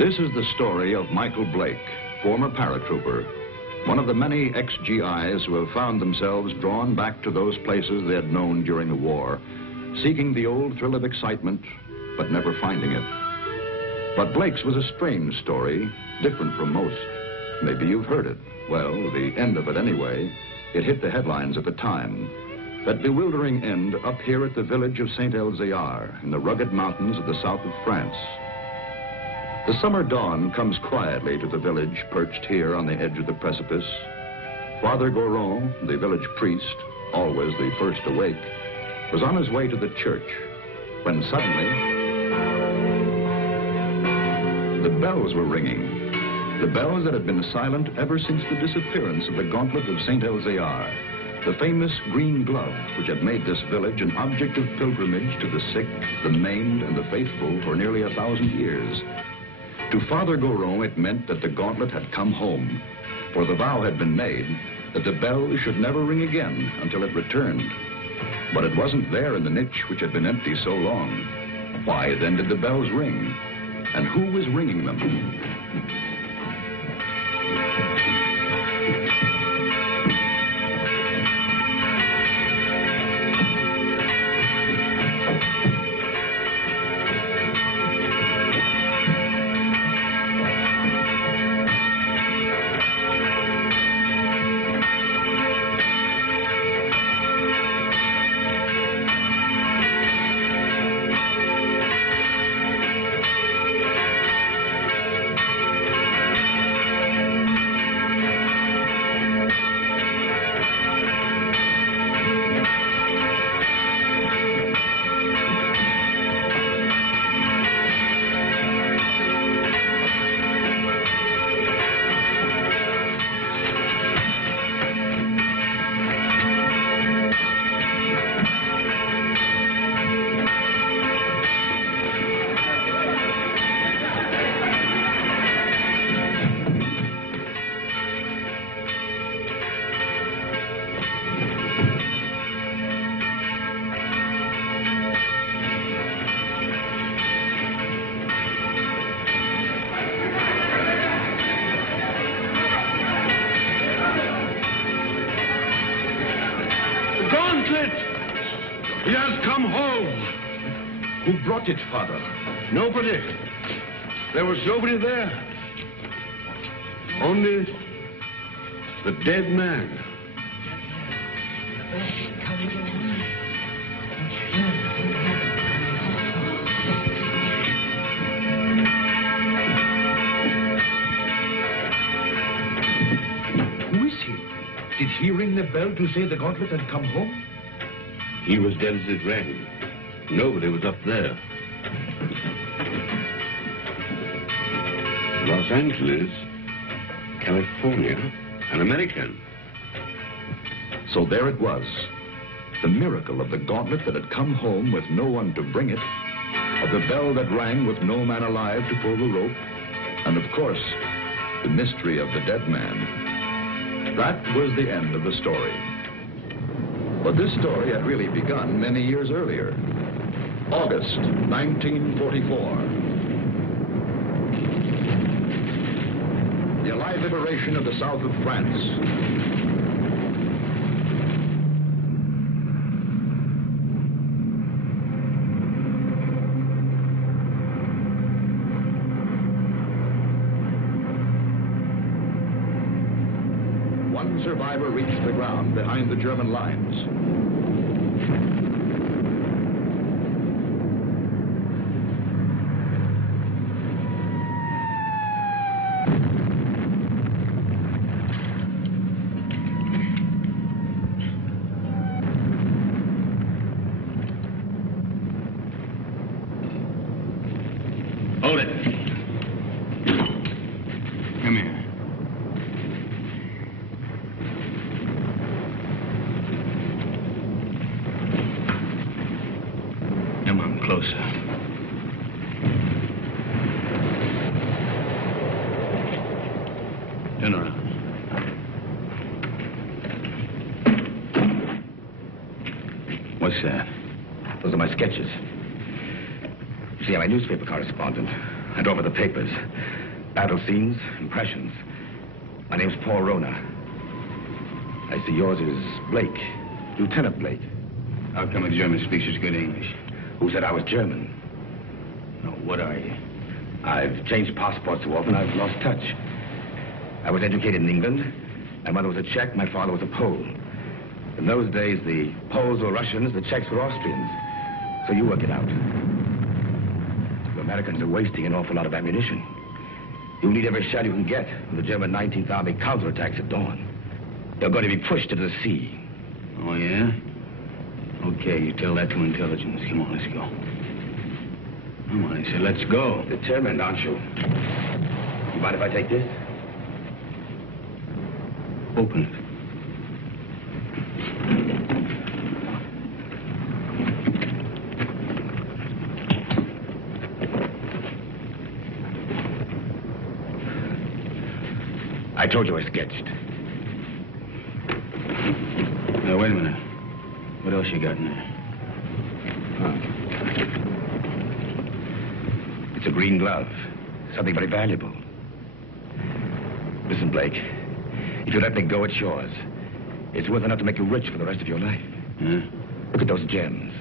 This is the story of Michael Blake, former paratrooper, one of the many ex-GIs who have found themselves drawn back to those places they had known during the war, seeking the old thrill of excitement, but never finding it. But Blake's was a strange story, different from most. Maybe you've heard it. Well, the end of it anyway. It hit the headlines at the time. That bewildering end up here at the village of Saint-Elzéar in the rugged mountains of the south of France. The summer dawn comes quietly to the village perched here on the edge of the precipice. Father Goron, the village priest, always the first awake, was on his way to the church when suddenly the bells were ringing. The bells that had been silent ever since the disappearance of the gauntlet of Saint-Elzéar, the famous green glove which had made this village an object of pilgrimage to the sick, the maimed, and the faithful for nearly 1,000 years. To Father Goron, it meant that the gauntlet had come home, for the vow had been made that the bell should never ring again until it returned. But it wasn't there in the niche which had been empty so long. Why then did the bells ring? And who was ringing them? He has come home. Who brought it, Father? Nobody. There was nobody there. Only the dead man. Who is he? Did he ring the bell to say the gauntlet had come home? He was dead as it rang. Nobody was up there. Los Angeles, California, an American. So there it was. The miracle of the gauntlet that had come home with no one to bring it, of the bell that rang with no man alive to pull the rope, and of course, the mystery of the dead man. That was the end of the story. But this story had really begun many years earlier. August 1944. The Allied liberation of the south of France. One survivor reached the ground behind the German lines. Hold it. Come here. Come on, closer. Turn around. What's that? Those are my sketches. See, I'm a newspaper correspondent. And over the papers. Battle scenes, impressions. My name's Paul Rona. I see yours is Blake. Lieutenant Blake. How come a German speaks such good English? Who said I was German? No, what are you? I've changed passports so often I've lost touch. I was educated in England. My mother was a Czech, my father was a Pole. In those days, the Poles were Russians, the Czechs were Austrians. So you work it out. The Americans are wasting an awful lot of ammunition. You'll need every shell you can get when the German 19th Army counterattacks at dawn. They're going to be pushed into the sea. Oh, yeah? Okay, you tell that to intelligence. Come on, let's go. Come on, I said, let's go. Determined, aren't you? You mind if I take this? Open it. I told you I sketched. Now, wait a minute. What else you got in there? It's a green glove. Something very valuable. Listen, Blake. If you let me go, it's yours. It's worth enough to make you rich for the rest of your life. Huh? Look at those gems.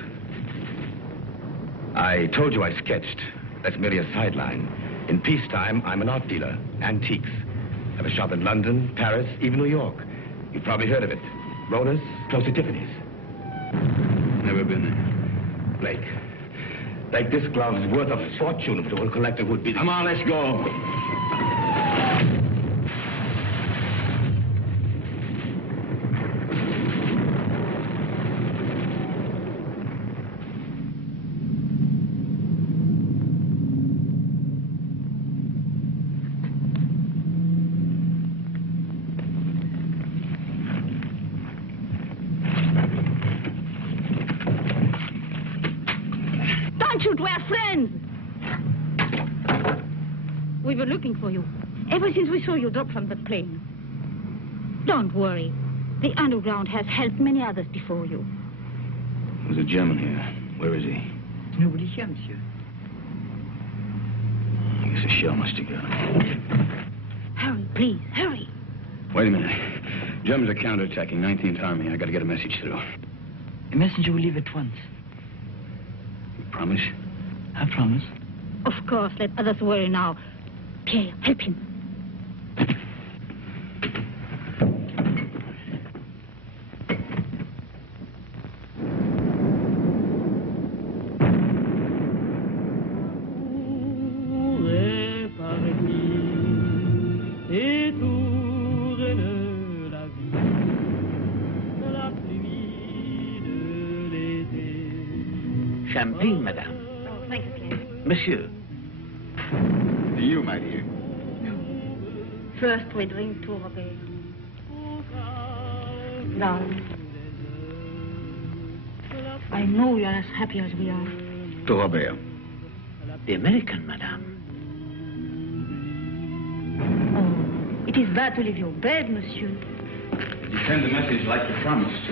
I told you I sketched. That's merely a sideline. In peacetime, I'm an art dealer. Antiques. I have a shop in London, Paris, even New York. You've probably heard of it. Rona's, close to Tiffany's. Never been there. Blake, this glove is worth a fortune to a collector who'd be... Come on, let's go. Don't shoot, we're friends. We were looking for you ever since we saw you drop from the plane. Don't worry. The underground has helped many others before you. There's a German here. Where is he? Nobody here, monsieur. I guess a shell must have got him. Hurry, please, hurry. Wait a minute. Germans are counterattacking 19th Army. I got to get a message through. A messenger will leave at once. You promise? I promise. Of course, let others worry now. Pierre, help him. Champagne, madame. Oh, thank you, Pierre. Monsieur. To you, my dear. First, we drink to Robert. Now, I know you're as happy as we are. To Robert. The American, madame. Oh, it is bad to leave your bed, monsieur. You send the message like you promised.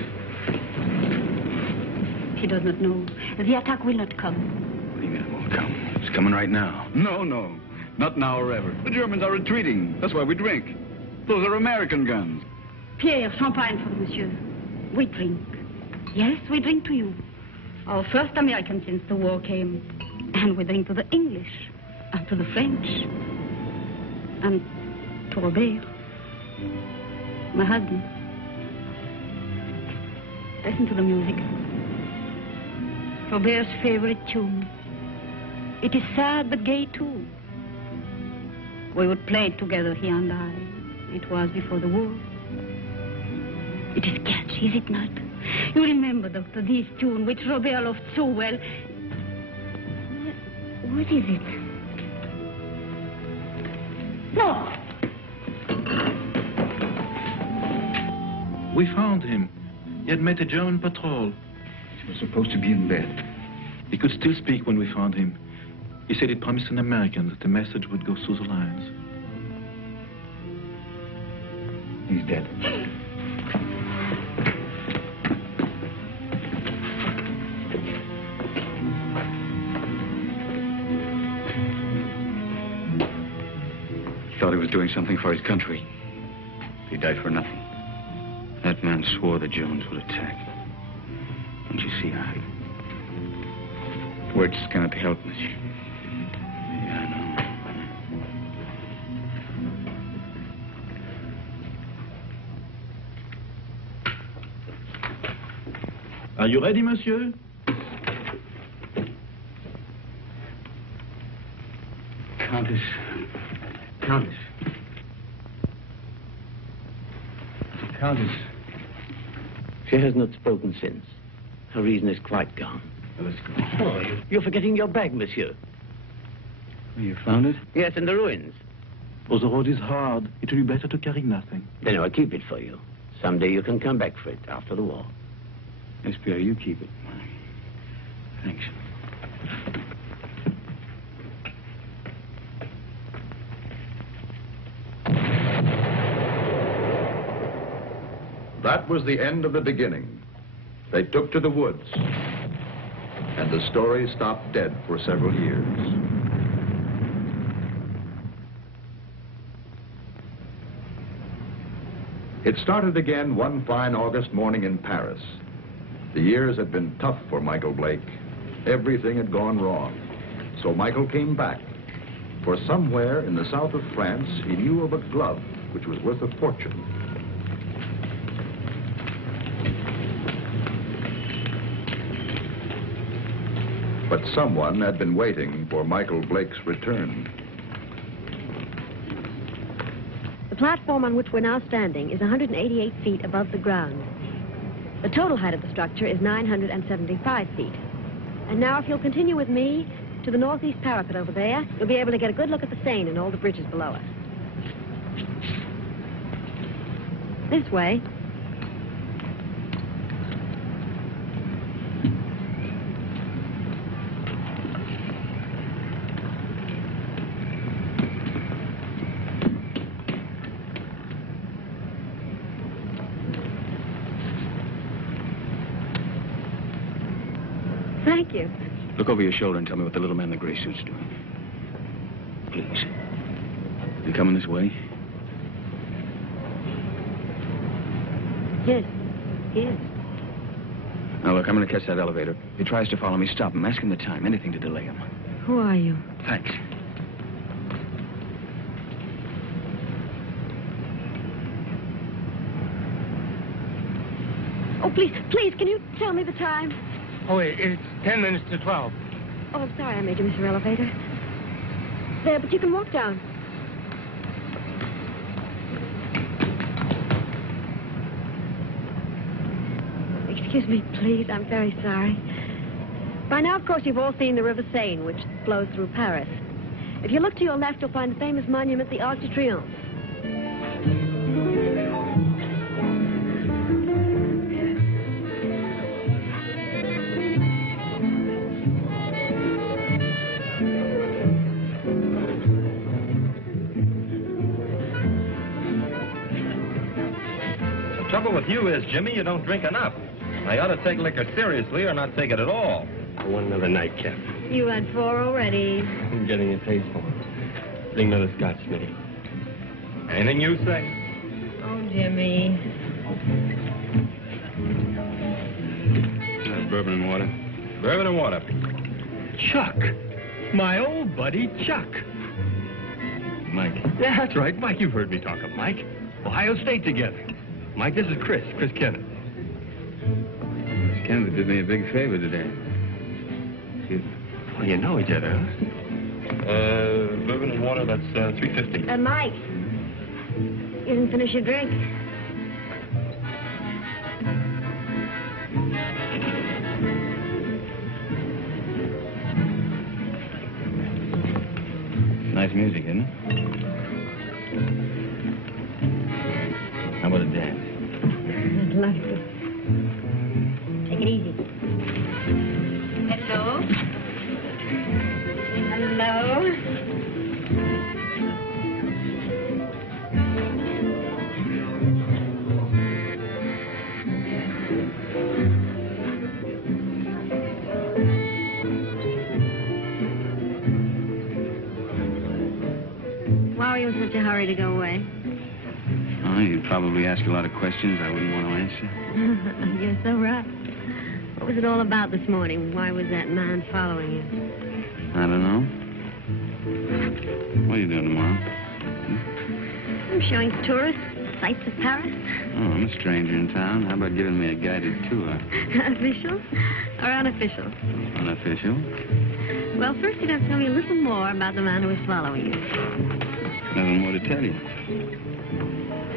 He does not know. The attack will not come. What do you mean it won't come? It's coming right now. No. Not now or ever. The Germans are retreating. That's why we drink. Those are American guns. Pierre, champagne for monsieur. We drink. Yes, we drink to you. Our first American since the war came. And we drink to the English. And to the French. And to Robert. My husband. Listen to the music. Robert's favorite tune. It is sad but gay too. We would play it together, he and I. It was before the war. It is catchy, is it not? You remember, Doctor, this tune which Robert loved so well. What is it? No! We found him. He had met a German patrol. He was supposed to be in bed. He could still speak when we found him. He said he promised an American that the message would go through the lines. He's dead. thought he was doing something for his country. He died for nothing. That man swore the Germans would attack. Don't you see, Harry? Words cannot help, monsieur. Yeah, I know. Are you ready, monsieur? Countess. Countess. Countess. She has not spoken since. Her reason is quite gone. Well, let's go. Oh, you're forgetting your bag, monsieur. You found it? Yes, in the ruins. Oh, the road is hard. It will be better to carry nothing. Then I'll keep it for you. Someday you can come back for it after the war. Yes, Pierre, you keep it. Thanks. That was the end of the beginning. They took to the woods, and the story stopped dead for several years. It started again one fine August morning in Paris. The years had been tough for Michael Blake. Everything had gone wrong. So Michael came back. For somewhere in the south of France, he knew of a glove which was worth a fortune. But someone had been waiting for Michael Blake's return. The platform on which we're now standing is 188 feet above the ground. The total height of the structure is 975 feet. And now, if you'll continue with me to the northeast parapet over there, you'll be able to get a good look at the Seine and all the bridges below us. This way. Thank you. Look over your shoulder and tell me what the little man in the gray suit's doing. Please. You coming this way? Yes, he is. Now, look, I'm going to catch that elevator. If he tries to follow me, stop him. Ask him the time. Anything to delay him. Who are you? Thanks. Oh, please, can you tell me the time? Oh, it's 10 minutes to 12. Oh, I'm sorry I made you miss your elevator. There, but you can walk down. Excuse me, please. I'm very sorry. By now, of course, you've all seen the River Seine, which flows through Paris. If you look to your left, you'll find the famous monument, the Arc de Triomphe. The trouble with you is, Jimmy, you don't drink enough. I ought to take liquor seriously or not take it at all. I want another nightcap. You had 4 already. I'm getting a taste for it. Bring another scotch, Smitty. Anything you say. Oh, Jimmy. Bourbon and water. Bourbon and water. Chuck. My old buddy, Chuck. Mike. Yeah, that's right. Mike, you've heard me talk of Mike. Ohio State together. Mike, this is Chris Kenneth. Miss Kennedy did me a big favor today. Excuse me. Well, you know each other, huh? Bourbon and water, that's $3.50. Mike, you didn't finish your drink. Nice music, isn't it? How about a dance? Lovely. Take it easy. Hello. Hello. Why are you in such a hurry to go away? Oh, you'd probably ask a lot of questions I wouldn't want to answer. You're so right. What was it all about this morning? Why was that man following you? I don't know. What are you doing tomorrow? I'm showing tourists sights of Paris. Oh, I'm a stranger in town. How about giving me a guided tour? Official or unofficial? Unofficial. Well, first you'd have to tell me a little more about the man who was following you. Nothing more to tell you.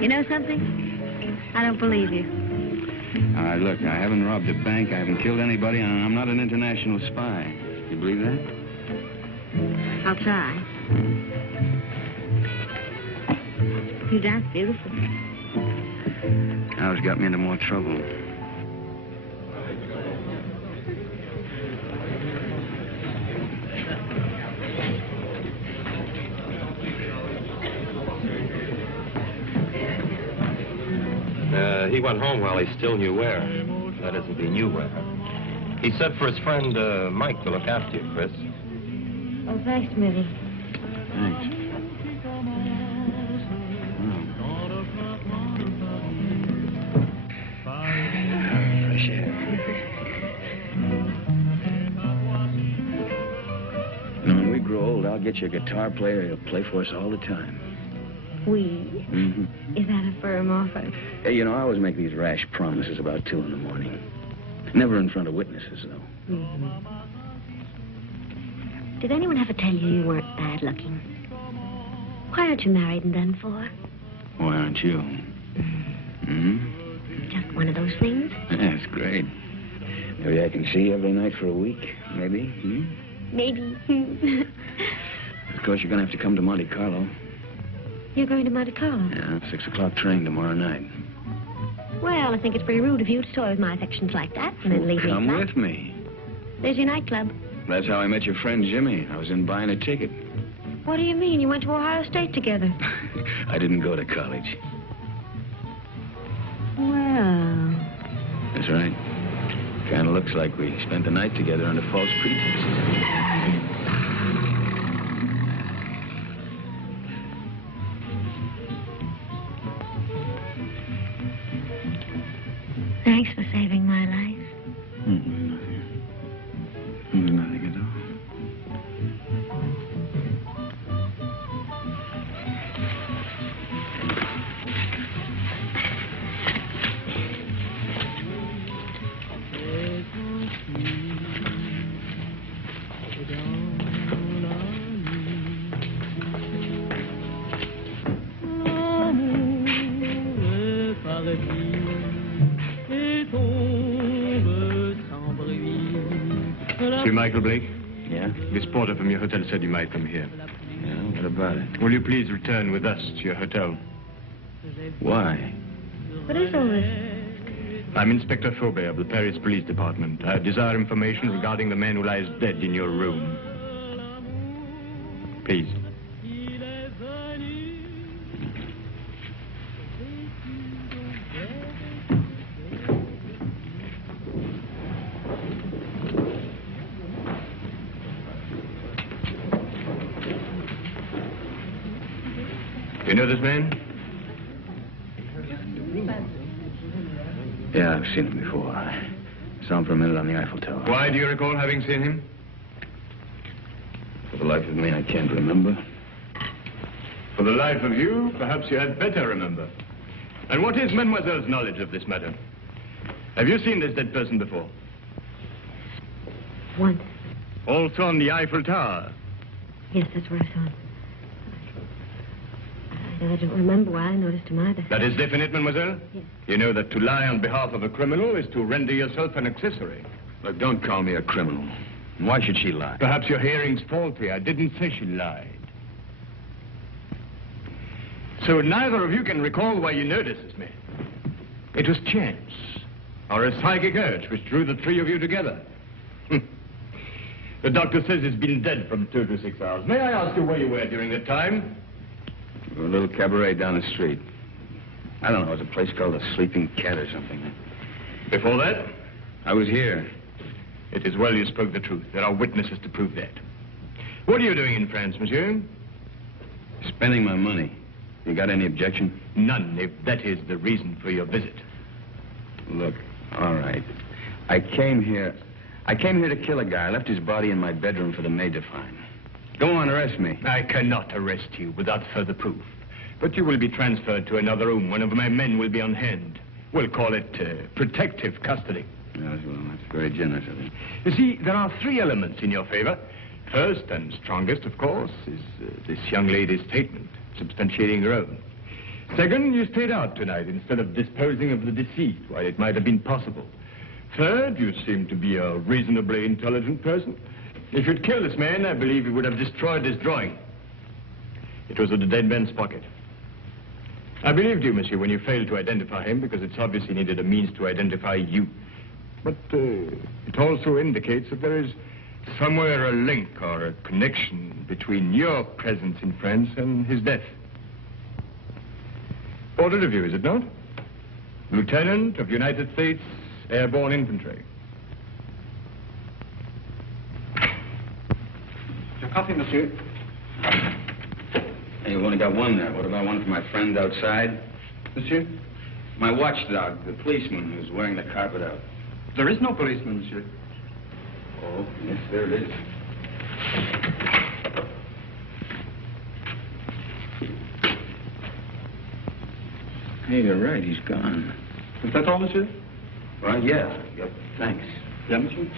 You know something? I don't believe you. All right, look, I haven't robbed a bank, I haven't killed anybody, and I'm not an international spy. You believe that? I'll try. You dance beautiful. Now it's got me into more trouble. He went home while he still knew where. That is, if he knew where. He said for his friend, Mike, to look after you, Chris. Oh, thanks, Millie. Thanks. Fresh air. You know, when we grow old, I'll get you a guitar player. He'll play for us all the time. We? Mm-hmm. Is that a firm offer? Hey, you know, I always make these rash promises about 2 in the morning. Never in front of witnesses, though. Mm-hmm. Did anyone ever tell you you weren't bad looking? Why aren't you married and done for? Why aren't you? Just one of those things? Yeah, it's great. Maybe I can see you every night for a week. Maybe. Maybe. Of course, you're going to have to come to Monte Carlo. You're going to Monte Carlo? Yeah, 6 o'clock train tomorrow night. Well, I think it's pretty rude of you to toy with my affections like that and then leave me. Come with me. There's your nightclub. That's how I met your friend Jimmy. I was in buying a ticket. What do you mean? You went to Ohio State together. I didn't go to college. Well... That's right. Kind of looks like we spent the night together under false pretenses. Thanks for saving my life. Nothing at all. Monsieur Michael Blake? Yeah? This porter from your hotel said you might come here. Yeah, what about it? Will you please return with us to your hotel? Why? What is all this? I'm Inspector Faubert of the Paris Police Department. I desire information regarding the man who lies dead in your room. Please. You know this man? Yeah, I've seen him before. I saw him for a minute on the Eiffel Tower. Why do you recall having seen him? For the life of me, I can't remember. For the life of you, perhaps you had better remember. And what is Mademoiselle's knowledge of this matter? Have you seen this dead person before? Once. Also on the Eiffel Tower? Yes, that's where I saw him. I don't remember why I noticed him either. That is definite, mademoiselle? Yes. You know that to lie on behalf of a criminal is to render yourself an accessory. Look, don't call me a criminal. Why should she lie? Perhaps your hearing's faulty. I didn't say she lied. So neither of you can recall why you noticed this man. It was chance, or a psychic urge which drew the 3 of you together. The doctor says he's been dead from 2 to 6 hours. May I ask you where you were during that time? A little cabaret down the street. I don't know, it was a place called the Sleeping Cat or something. Before that? I was here. It is well you spoke the truth. There are witnesses to prove that. What are you doing in France, monsieur? Spending my money. You got any objection? None, if that is the reason for your visit. Look, all right. I came here to kill a guy. I left his body in my bedroom for the maid to find. Go on, arrest me. I cannot arrest you without further proof. But you will be transferred to another room. One of my men will be on hand. We'll call it protective custody. Yes, well, that's very generous of you. You see, there are 3 elements in your favor. First and strongest, of course, is this young lady's statement, substantiating her own. Second, you stayed out tonight instead of disposing of the deceased while it might have been possible. Third, you seem to be a reasonably intelligent person. If you'd killed this man, I believe you would have destroyed this drawing. It was in the dead man's pocket. I believed you, monsieur, when you failed to identify him, because it's obvious he needed a means to identify you. But it also indicates that there is somewhere a link or a connection between your presence in France and his death. Portrait of you, is it not? Lieutenant of United States Airborne Infantry. Your coffee, monsieur. Hey, you've only got one there. What about one for my friend outside? Monsieur? My watchdog, the policeman who's wearing the carpet out. There is no policeman, monsieur. Oh, yes, there it is. Hey, you're right. He's gone. Is that all, monsieur? Well, yeah. Thanks. Yeah, monsieur?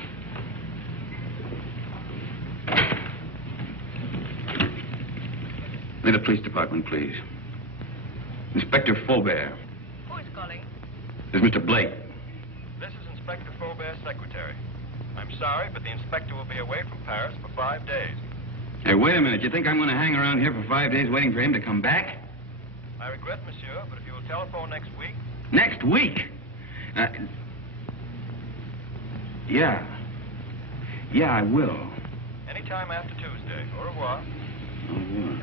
May the police department, please. Inspector Faubert. Who is calling? There's Mr. Blake. This is Inspector Faubert's secretary. I'm sorry, but the inspector will be away from Paris for 5 days. Hey, wait a minute. You think I'm going to hang around here for 5 days waiting for him to come back? I regret, monsieur, but if you will telephone next week... Next week? Yeah. Yeah, I will. Anytime after Tuesday. Au revoir. Au revoir.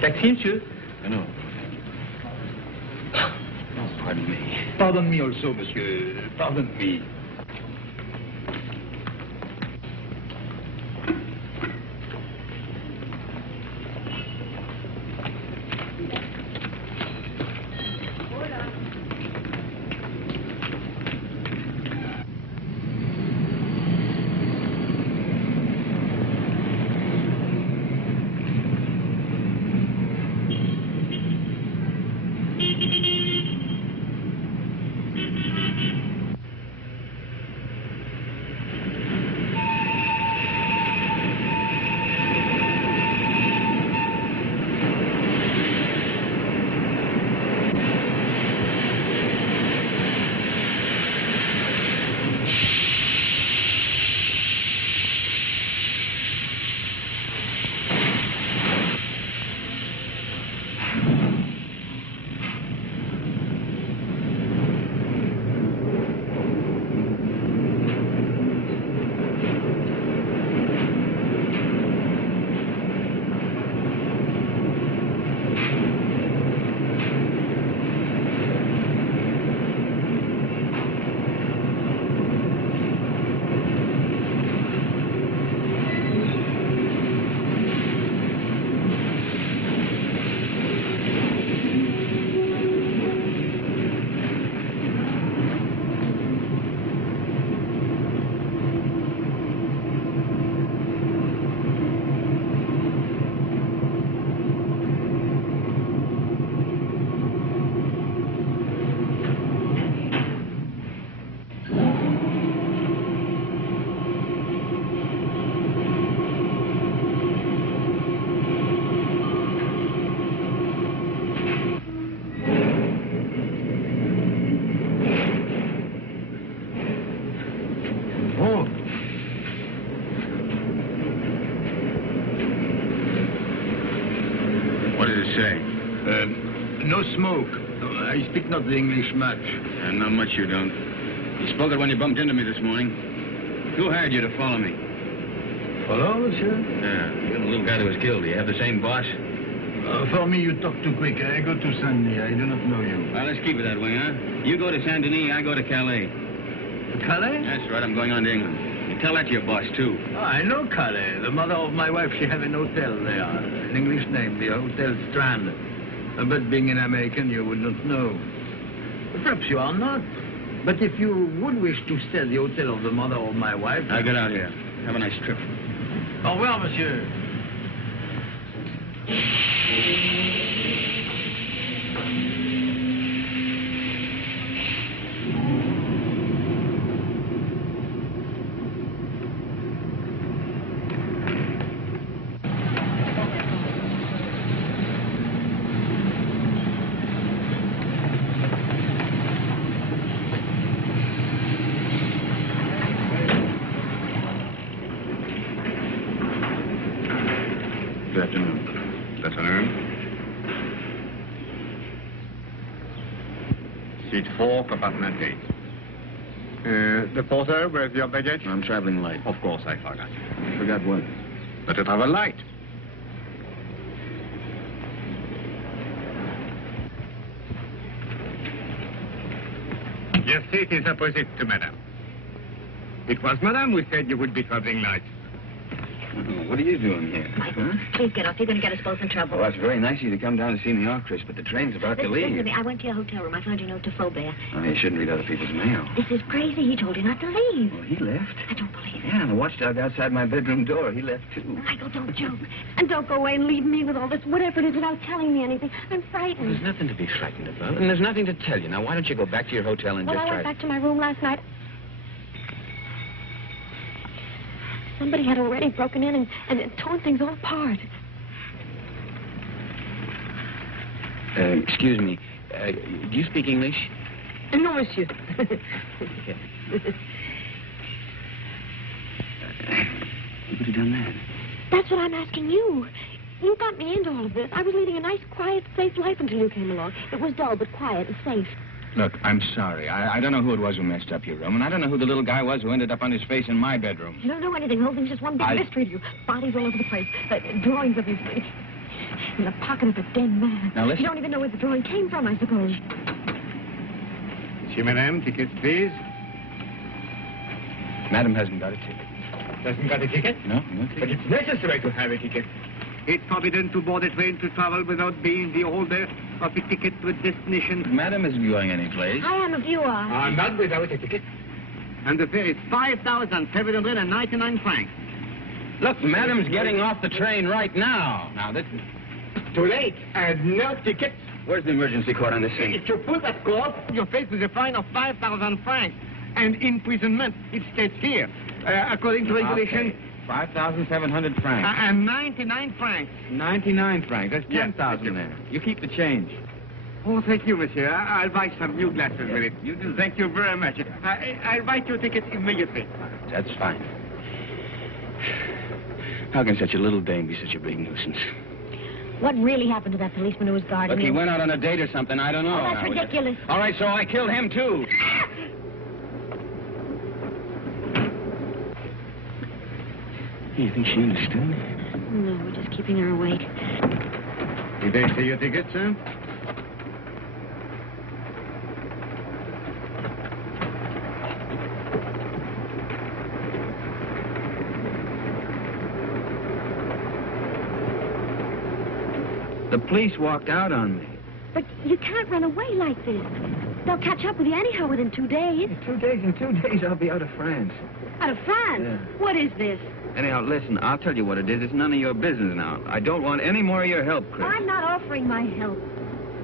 Taxi, monsieur? No. Oh, pardon me. Pardon me also, monsieur. Pardon me. Oh. What does it say? No smoke. I speak not the English much. Not much you don't. You spoke it when you bumped into me this morning. Who hired you to follow me? Follow, monsieur? Yeah, you're the little guy that was killed. Do you have the same boss? For me, you talk too quick. I go to Saint-Denis. I do not know you. Well, let's keep it that way, huh? You go to Saint-Denis, I go to Calais. Calais? That's right, I'm going on to England. You tell that to your boss, too. Oh, I know Calais. The mother of my wife, she have an hotel there. An English name, the Hotel Strand. But being an American, you would not know. Perhaps you are not. But if you would wish to sell the hotel of the mother of my wife... Now get out here. Have a nice trip. Au revoir, monsieur. Good afternoon. Good afternoon. Seat 4, compartment 8. The porter, where's your baggage? I'm traveling light. Of course, I forgot. Forgot what? But to travel light. Your seat is opposite to Madame. It was Madame who said you would be traveling light. What are you doing here? Michael, please get off. You're going to get us both in trouble. Well, it's very nice of you to come down to see me off, Chris, but the train's about to leave. Listen to me. I went to your hotel room. I found your note to Faubourg. Oh, you shouldn't read other people's mail. This is crazy. He told you not to leave. Well, he left. I don't believe it. Yeah, and the watchdog outside my bedroom door, he left, too. Michael, don't joke. And don't go away and leave me with all this whatever it is without telling me anything. I'm frightened. There's nothing to be frightened about, and there's nothing to tell you. Now, why don't you go back to your hotel and Well, just I try went back to my room last night. Somebody had already broken in and torn things all apart. Excuse me. Do you speak English? No, monsieur. What have you done that? That's what I'm asking you. You got me into all of this. I was leading a nice, quiet, safe life until you came along. It was dull, but quiet and safe. Look, I'm sorry. I don't know who it was who messed up your room, and I don't know who the little guy was who ended up on his face in my bedroom. You don't know anything. The whole thing's just one big mystery to you. Bodies all over the place. Drawings of his... in the pocket of a dead man. Now, listen. You don't even know where the drawing came from, I suppose. Monsieur, madame, tickets, please. Madam hasn't got a ticket. Doesn't got a ticket? No ticket. But it's necessary to have a ticket. It's forbidden to board a train to travel without being the holder of a ticket to a destination. Madam isn't going anyplace. I am if you are. Not without a ticket. And the fare is 5,799 francs. Look, Madam's getting off the train right now. Now, this... Too late. And no ticket. Where's the emergency cord on this thing? If you pull that cord, you're faced with a fine of 5,000 francs. And imprisonment, it states here. According to regulation... Okay. 5,700 francs. And 99 francs. 99 francs. That's 10,000 there. You keep the change. Oh, thank you, monsieur. I'll buy some new glasses with it. Thank you very much. I'll write your ticket immediately. That's fine. How can such a little dame be such a big nuisance? What really happened to that policeman who was guarding Look, you? he went out on a date or something. I don't know. Oh, that's ridiculous. All right, so I killed him, too. You think she understood? No, we're just keeping her awake. Did they see your ticket, sir? The police walked out on me. But you can't run away like this. They'll catch up with you anyhow within 2 days. In 2 days, I'll be out of France. Out of France? Yeah. What is this? Anyhow, listen, I'll tell you what it is. It's none of your business now. I don't want any more of your help, Chris. I'm not offering my help.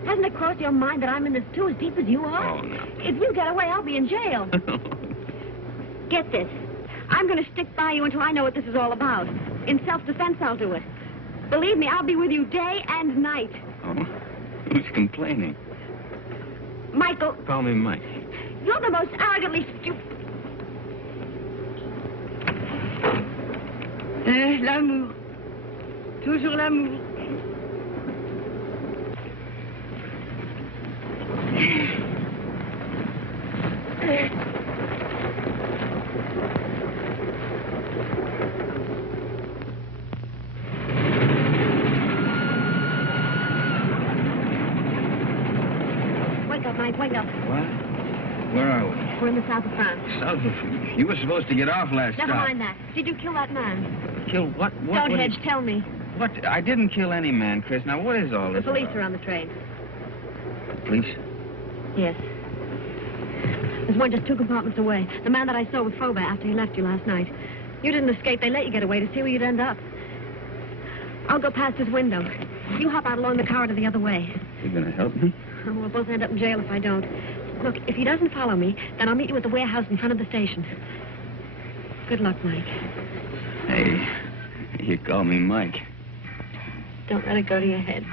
Hasn't it crossed your mind that I'm in this too as deep as you are? Oh, no. If you get away, I'll be in jail. Get this. I'm going to stick by you until I know what this is all about. In self-defense, I'll do it. Believe me, I'll be with you day and night. Oh? Who's complaining? Michael. Call me Mike. You're the most arrogantly stupid... L'amour. Toujours l'amour. Wake up, Mike, wake up. What? Where are we? We're in the south of France. South of... You were supposed to get off last Never stop. mind that. Did you kill that man? Kill what? Stonehenge, tell me. What? I didn't kill any man, Chris. Now, what is all The this police about? are on the train. Police? Yes. There's one just 2 compartments away. The man that I saw with Fauvet after he left you last night. You didn't escape. They let you get away to see where you'd end up. I'll go past his window. You hop out along the corridor the other way. You gonna help me? Oh, we'll both end up in jail if I don't. Look, if he doesn't follow me, then I'll meet you at the warehouse in front of the station. Good luck, Mike. Hey, you call me Mike. Don't let it go to your head.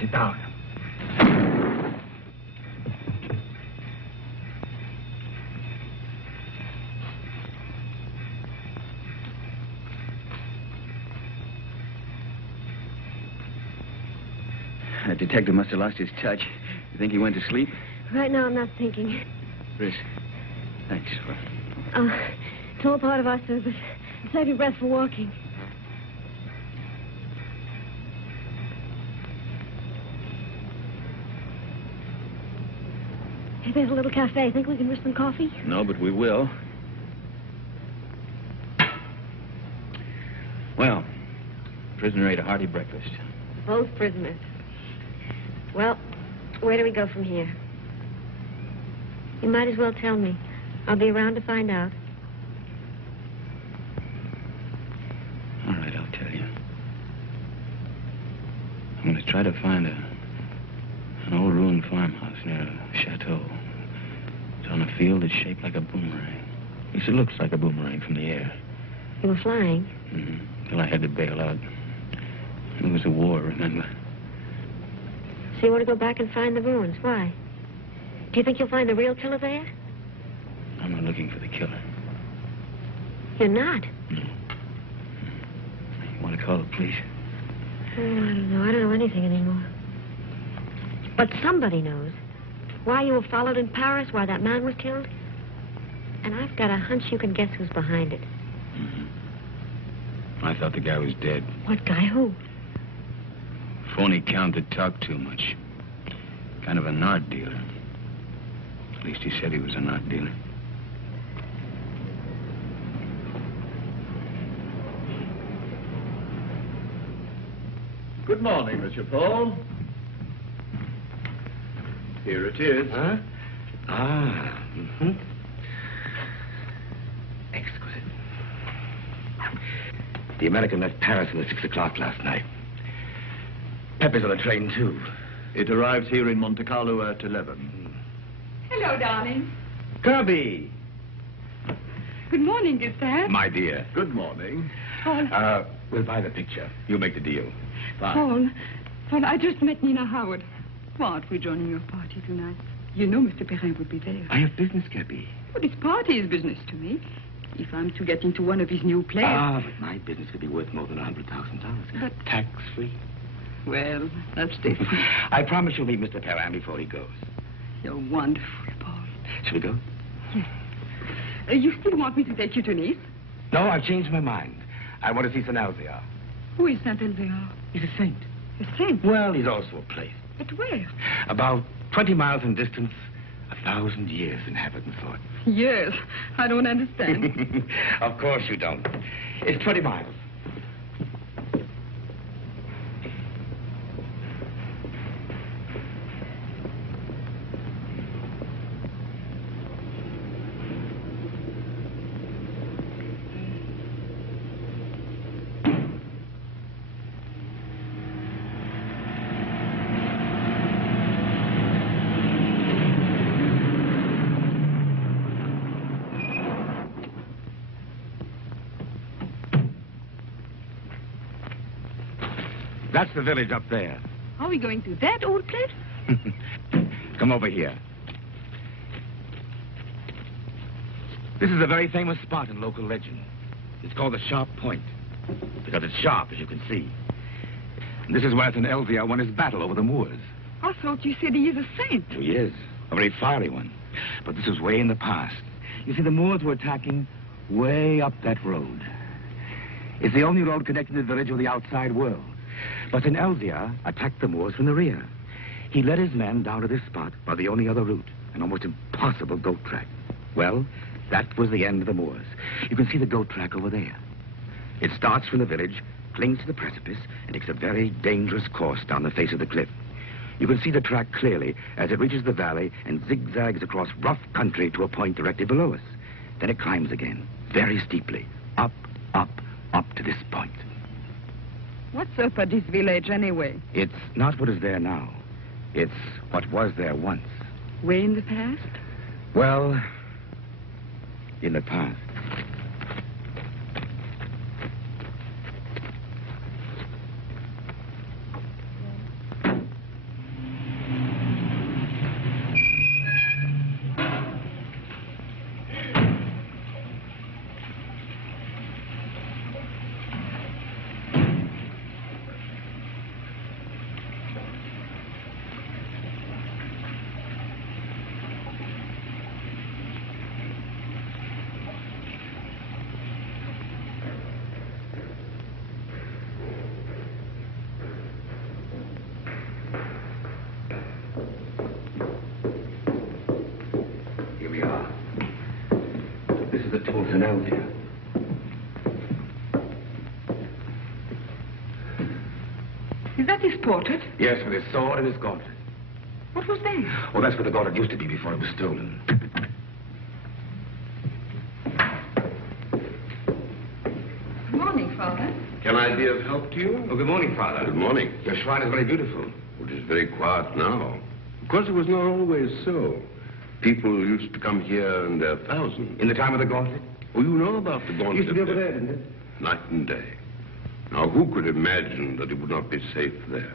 Sit down. That detective must have lost his touch. You think he went to sleep? Right now, I'm not thinking. Chris, thanks for... It's all part of our service. Save your breath for walking. Hey, there's a little cafe. Think we can risk some coffee? No, but we will. Well, prisoner ate a hearty breakfast. Both prisoners. Well, where do we go from here? You might as well tell me. I'll be around to find out. All right, I'll tell you. I'm going to try to find an old ruined farmhouse near a chateau. It's on a field that's shaped like a boomerang. At least it looks like a boomerang from the air. You were flying? Mm-hmm. Till I had to bail out. It was a war, remember? So you want to go back and find the ruins? Why? Do you think you'll find the real killer there? I'm not looking for the killer. You're not? No. You want to call the police? Oh, I don't know. I don't know anything anymore. But somebody knows. Why you were followed in Paris, why that man was killed. And I've got a hunch you can guess who's behind it. Mm-hmm. I thought the guy was dead. What guy? Who? Phony count that talked too much. Kind of an art dealer. At least he said he was an art dealer. Good morning, Monsieur Paul. Here it is. Huh? Ah. Mm-hmm. Exquisite. The American left Paris at 6 o'clock last night. Pepper's on the train, too. It arrives here in Monte Carlo at 11. Hello, darling. Kirby! Good morning, Gustave. My dear. Good morning. Paul. We'll buy the picture. You make the deal. Fine. Paul, I just met Nina Howard. Why aren't we joining your party tonight? You know Mr. Perrin would be there. I have business, Kirby. Well, this party is business to me. If I'm to get into one of his new plays... Ah, but my business could be worth more than $100,000. But... tax-free. Well, that's different. I promise you'll meet Mr. Perrin before he goes. You're wonderful, Paul. Shall we go? Yes. You still want me to take you to Nice? No, I've changed my mind. I want to see Saint Elzéar. Who is Saint Elzéar? He's a saint. A saint? Well, he's also a place. But where? About 20 miles in distance, 1,000 years in habit and thought. Yes, I don't understand. Of course you don't. It's 20 miles. That's the village up there. Are we going to that old place? Come over here. This is a very famous spot in local legend. It's called the Sharp Point, because it's sharp, as you can see. And this is where St. Elzia won his battle over the Moors. I thought you said he is a saint. He is, a very fiery one. But this was way in the past. You see, the Moors were attacking way up that road. It's the only road connecting the village with the outside world. But St. Elzia attacked the Moors from the rear. He led his men down to this spot by the only other route, an almost impossible goat track. Well, that was the end of the Moors. You can see the goat track over there. It starts from the village, clings to the precipice, and takes a very dangerous course down the face of the cliff. You can see the track clearly as it reaches the valley and zigzags across rough country to a point directly below us. Then it climbs again, very steeply, up, up, up to this point. What's up at this village, anyway? It's not what is there now. It's what was there once. Way in the past? Well, in the past. Is that his portrait? Yes, with his sword and his gauntlet. What was that? Oh, that's where the gauntlet used to be before it was stolen. Good morning, Father. Can I be of help to you? Oh, good morning, Father. Good morning. Your shrine is very beautiful. It is very quiet now. Of course, it was not always so. People used to come here in their thousands. In the time of the gauntlet? Oh, you know about the gauntlet. It used to be over there, didn't it? Night and day. Now, who could imagine that it would not be safe there?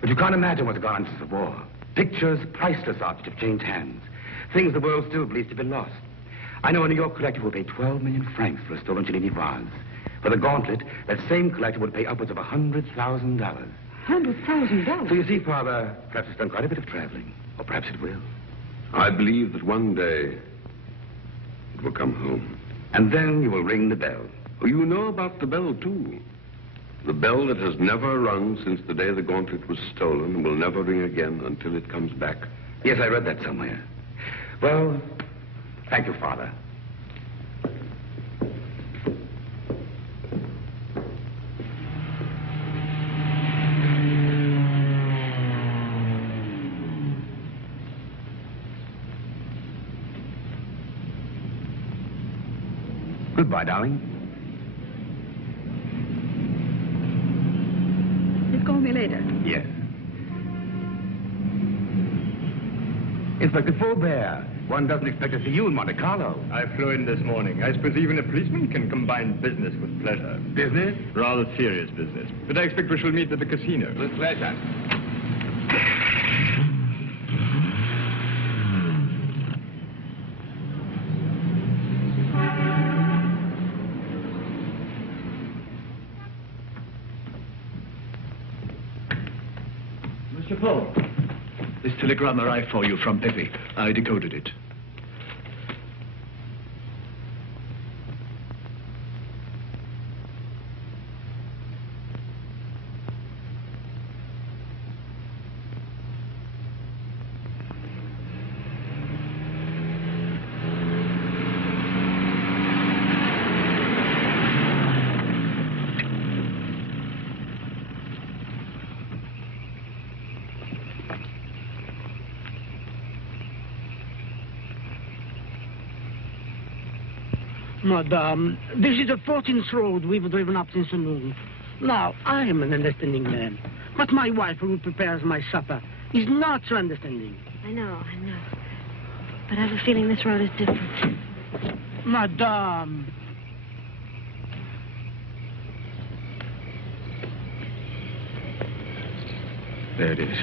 But you can't imagine what's gone on since the war. Pictures, priceless objects have changed hands. Things the world still believes to be lost. I know a New York collector will pay 12 million francs for a stolen Cellini vase. For the gauntlet, that same collector would pay upwards of $100,000. $100,000? So you see, Father, perhaps it's done quite a bit of traveling. Or perhaps it will. I believe that one day it will come home. And then you will ring the bell. Oh, you know about the bell, too. The bell that has never rung since the day the gauntlet was stolen and will never ring again until it comes back. Yes, I read that somewhere. Well, thank you, Father. Goodbye, darling. Please call me later. Yes. Inspector Faubert, one doesn't expect to see you in Monte Carlo. I flew in this morning. I suppose even a policeman can combine business with pleasure. Business? Rather serious business. But I expect we shall meet at the casino. With pleasure. Mr. Paul, this telegram arrived for you from Pepe. I decoded it. Madame, this is the 14th road we've driven up since noon. Now, I am an understanding man. But my wife, who prepares my supper, is not so understanding. I know. But I have a feeling this road is different. Madame. There it is.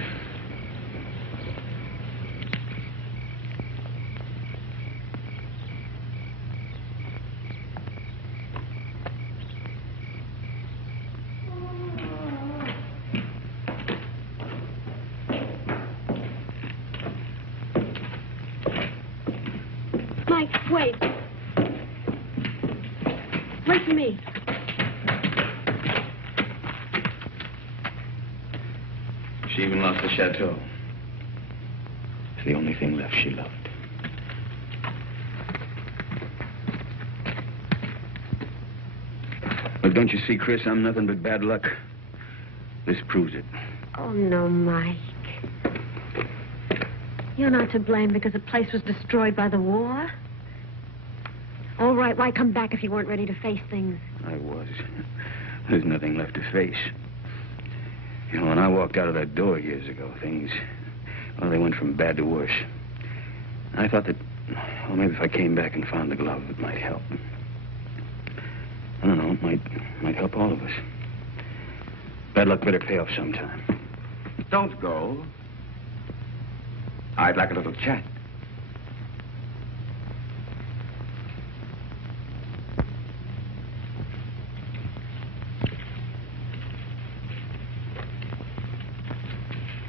Mike, wait. Wait for me. She even lost the chateau. It's the only thing left she loved. Look, don't you see, Chris, I'm nothing but bad luck. This proves it. Oh, no, Mike. You're not to blame because the place was destroyed by the war. All right, why come back if you weren't ready to face things? I was. There's nothing left to face. You know, when I walked out of that door years ago, things, well, they went from bad to worse. I thought that, well, maybe if I came back and found the glove, it might help. I don't know, it might help all of us. Bad luck better pay off sometime. Don't go. I'd like a little chat.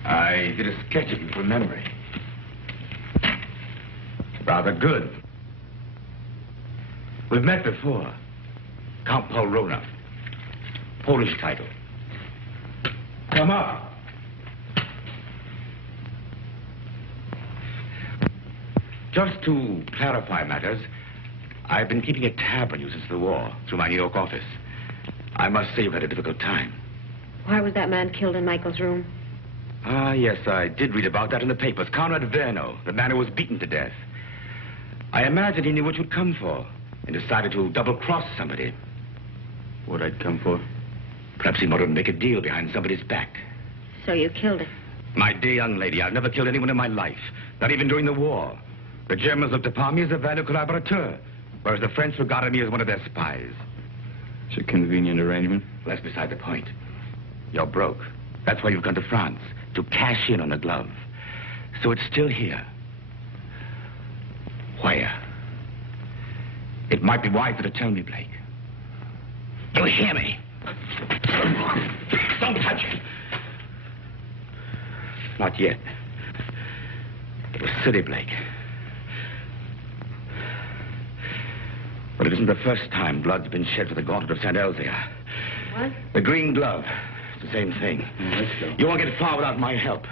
I did a sketch of you from memory. Rather good. We've met before. Count Paul Rona. Polish title. Come up. Just to clarify matters, I've been keeping a tab on you since the war, through my New York office. I must say you've had a difficult time. Why was that man killed in Michael's room? Ah, yes, I did read about that in the papers. Conrad Verno, the man who was beaten to death. I imagined he knew what you'd come for and decided to double-cross somebody. What I'd come for? Perhaps he wanted to make a deal behind somebody's back. So you killed him? My dear young lady, I've never killed anyone in my life, not even during the war. The Germans looked upon me as a valued collaborateur, whereas the French regarded me as one of their spies. It's a convenient arrangement. Well, that's beside the point. You're broke. That's why you've gone to France, to cash in on the glove. So it's still here. Where? It might be wiser to tell me, Blake. You hear me? Don't touch it. Not yet. It was silly, Blake. But it isn't the first time blood's been shed for the gauntlet of St. Elzea. What? The green glove. It's the same thing. Let's go. You won't get far without my help.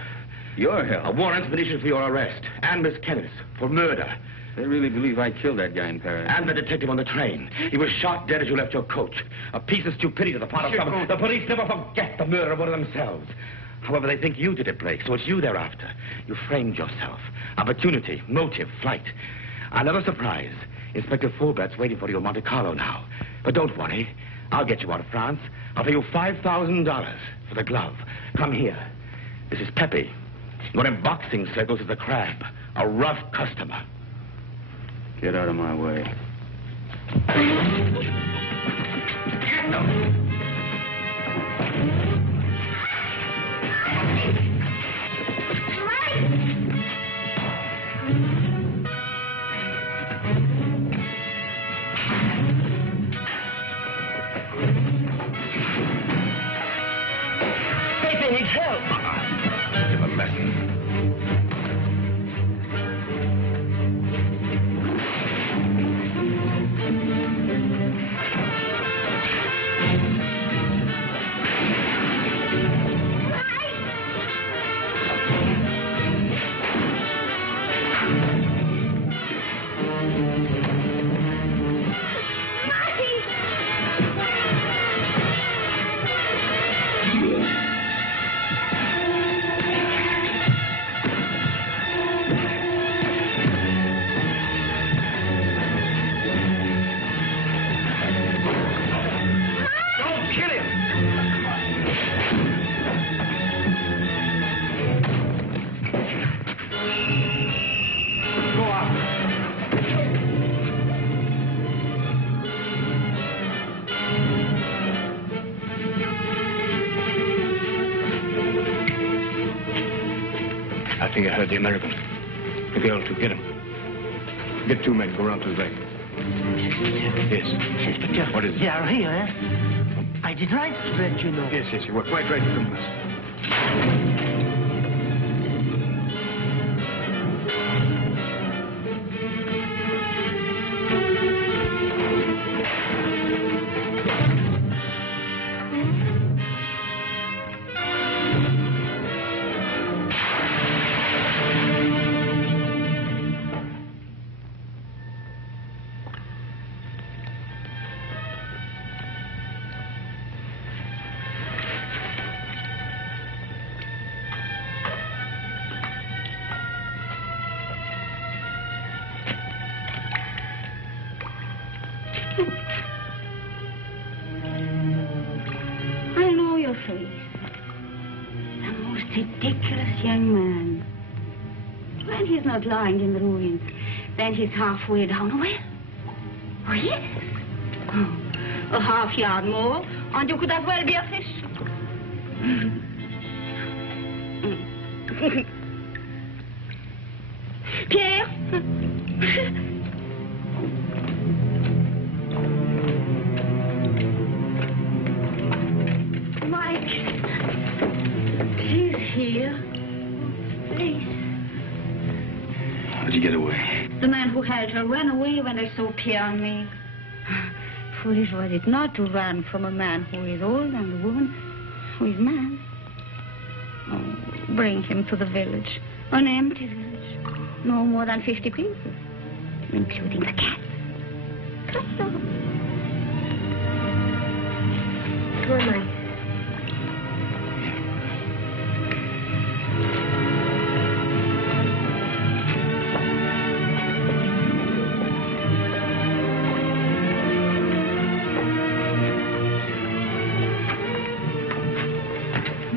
Your help? A warrant expedition for your arrest. And Miss Kenneth for murder. They really believe I killed that guy in Paris. And the detective on the train. He was shot dead as you left your coach. A piece of stupidity to the part of someone. The police never forget the murder of one of themselves. However, they think you did it, Blake, so it's you they're after. You framed yourself. Opportunity, motive, flight. Another surprise. Inspector Faubert's waiting for you in Monte Carlo now. But don't worry. I'll get you out of France. I'll pay you $5,000 for the glove. Come here. This is Pepe. Known in boxing circles as the Crab. A rough customer. Get out of my way. Get them. Pepe needs help. Give a lesson. think I heard the American. The girl to get him. Get 2 men, go round to the bank. Yes. Inspector. What is it? They are here, eh? I did right to let you know. Yes, you were quite right to come first. I know your face. The most ridiculous young man. When he's not lying in the ruins, then he's halfway down. Well, yes. Oh, a half yard more, and you could as well be a fish. Pierre? Here. Please. How'd you get away? The man who held her ran away when they saw Pierre and me. Foolish was it not to run from a man who is old and a woman who is mad. Oh, bring him to the village. An empty village. No more than 50 people, including the cat. Come on. Come on, Mike.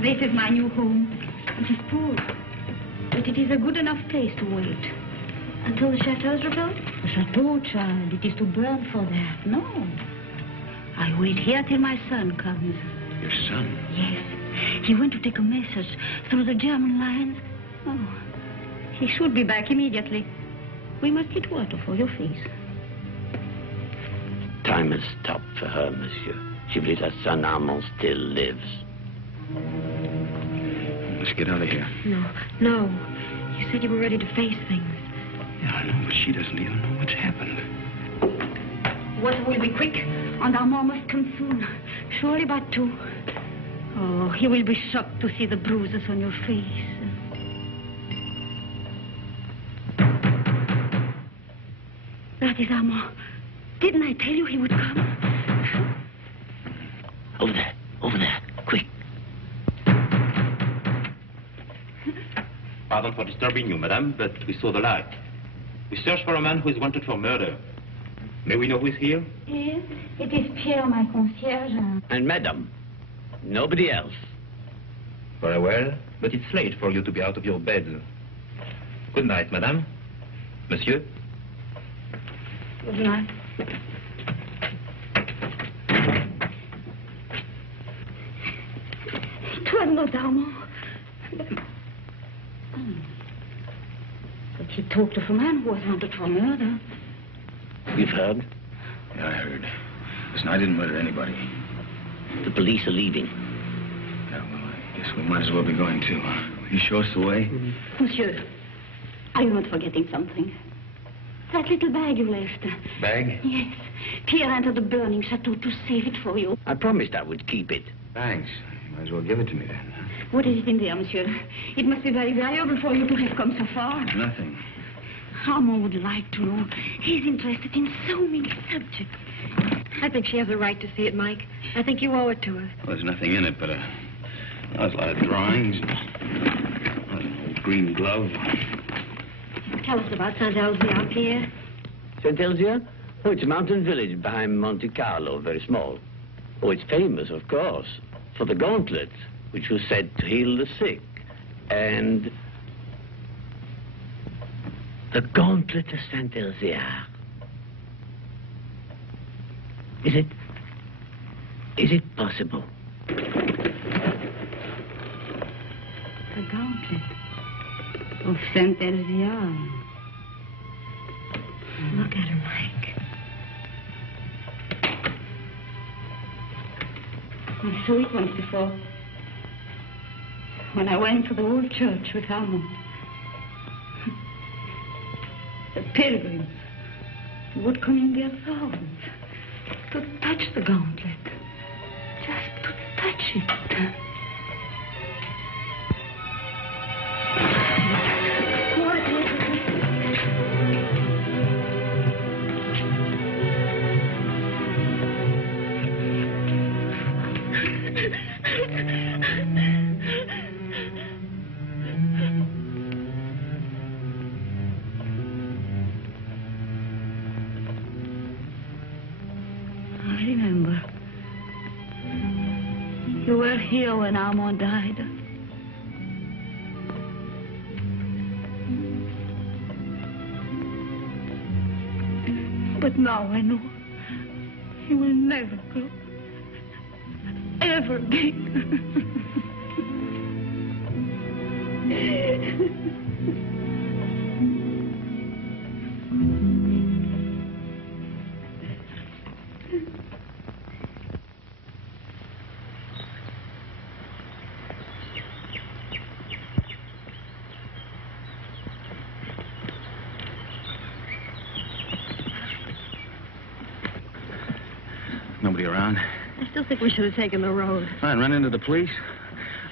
This is my new home. It is poor, but it is a good enough place to wait. Until the chateau is rebuilt? The chateau, child, it is to burn for that. No. I wait here till my son comes. Your son? Yes. He went to take a message through the German lines. Oh, he should be back immediately. We must get water for your face. Time has stopped for her, monsieur. She believes her son Armand still lives. Let's get out of here. No. You said you were ready to face things. Yeah, I know, but she doesn't even know what's happened. Water will be quick, and Armand must come soon. Surely by 2. Oh, he will be shocked to see the bruises on your face. That is Armand. Didn't I tell you he would come? Over there, quick. Pardon for disturbing you, madame, but we saw the light. We search for a man who is wanted for murder. May we know who is here? Yes, it is Pierre, my concierge. And madame, nobody else. Very well, but it's late for you to be out of your bed. Good night, madame. Monsieur? Good night. It was not Armand. But he talked of a man who was wanted for murder. You've heard? Yeah, I heard. Listen, I didn't murder anybody. The police are leaving. Yeah, well, I guess we might as well be going too. Will you show us the way? Monsieur, are you not forgetting something? That little bag you left. Bag? Yes. Pierre entered the burning chateau to save it for you. I promised I would keep it. Thanks. You might as well give it to me then. What is it in there, monsieur? It must be very valuable for you to have come so far. Nothing. Armand would like to know. He's interested in so many subjects. I think she has a right to see it, Mike. I think you owe it to her. Well, there's nothing in it but there's a lot of drawings. An old green glove. Tell us about Saint-Elzéar, Pierre. Saint-Elzéar? Oh, it's a mountain village behind Monte Carlo, very small. Oh, it's famous, of course, for the gauntlet, which was said to heal the sick. And the gauntlet of Saint-Elzéar. Is it possible? The gauntlet. of Saint Elvia. Look at her, Mike. I saw it once before. When I went to the old church with Armand. The pilgrims would come in their thousands to touch the gauntlet. Just to touch it. I remember. You were here when Armand died. But now I know he will never go. Ever again. Nobody around? I still think we should have taken the road. Fine, run into the police.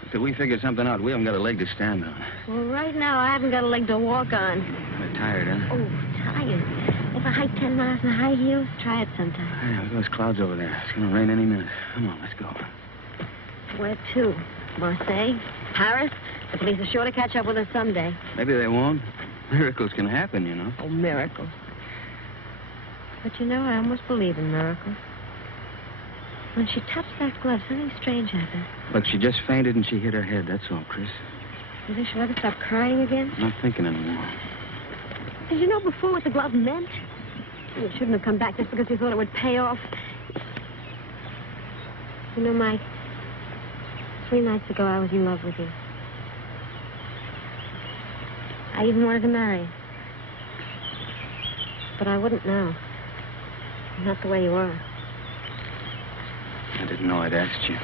Until we figure something out, we haven't got a leg to stand on. Well, right now, I haven't got a leg to walk on. Kind of tired, huh? Oh, tired. If I hike 10 miles in high heels, try it sometime. Yeah, look at those clouds over there. It's going to rain any minute. Come on, let's go. Where to? Marseille? Paris? The police are sure to catch up with us someday. Maybe they won't. Miracles can happen, you know. Oh, miracles. But you know, I almost believe in miracles. When she touched that glove, something strange happened. Look, she just fainted and she hit her head. That's all, Chris. You think she'll ever stop crying again? I'm not thinking anymore. Did you know before what the glove meant? You shouldn't have come back just because you thought it would pay off. You know, Mike, 3 nights ago I was in love with you. I even wanted to marry you. But I wouldn't now. Not the way you are. I didn't know I'd asked you.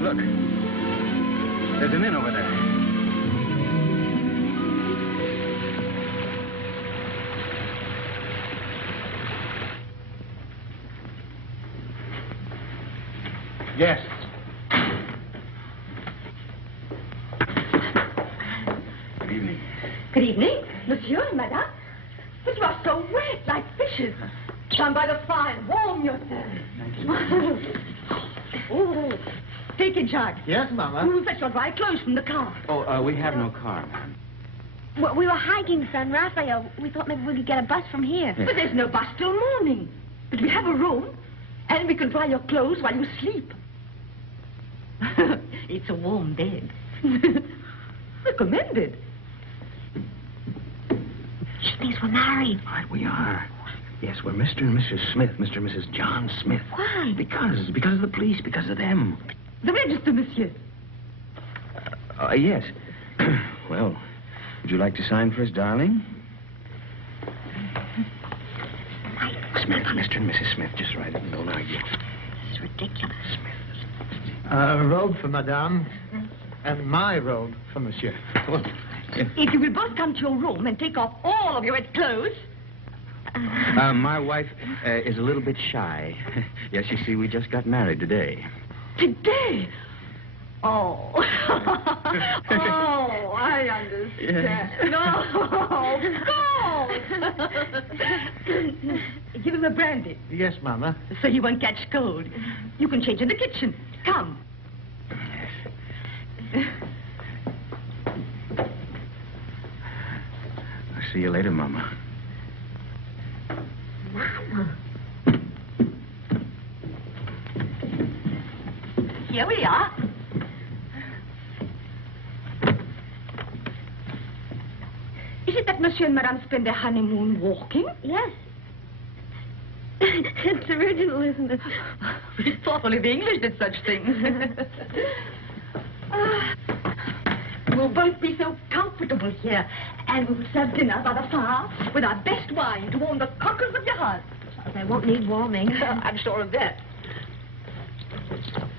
Look, there's an inn over there. Yes. Good evening. Good evening, monsieur and madame. But you are so wet, like fishes. Stand by the fire, warm yourself. Thank you. Oh, take it, Jacques. Yes, Mama. We will fetch your dry clothes from the car. Oh, we have no car, ma'am. Well, we were hiking San Rafael. We thought maybe we could get a bus from here. But there's no bus till morning. But we have a room, and we can dry your clothes while you sleep. It's a warm bed. Recommended. She thinks we're married. Right, we are. Yes, we're Mr. and Mrs. Smith, Mr. and Mrs. John Smith. Why? Because of the police, because of them. The register, monsieur. Yes. Well, would you like to sign for us, darling? Smith, Mr. and Mrs. Smith, just write it and don't argue. This is ridiculous. Smith. A robe for madame, and my robe for monsieur. Well, If you will both come to your room and take off all of your wet clothes. My wife is a little bit shy. Yes, you see, we just got married today. Today? Oh. Oh, I understand. No, of course. Give him a brandy. Yes, Mama. So he won't catch cold. You can change in the kitchen. Come. I'll see you later, Mama. Mama. Here we are. Is it that Monsieur and Madame spend their honeymoon walking? Yes. It's original, isn't it? We thought only the English did such things. We'll both be so comfortable here, and we'll serve dinner by the fire with our best wine to warm the cockles of your hearts. They won't need warming. I'm sure of that.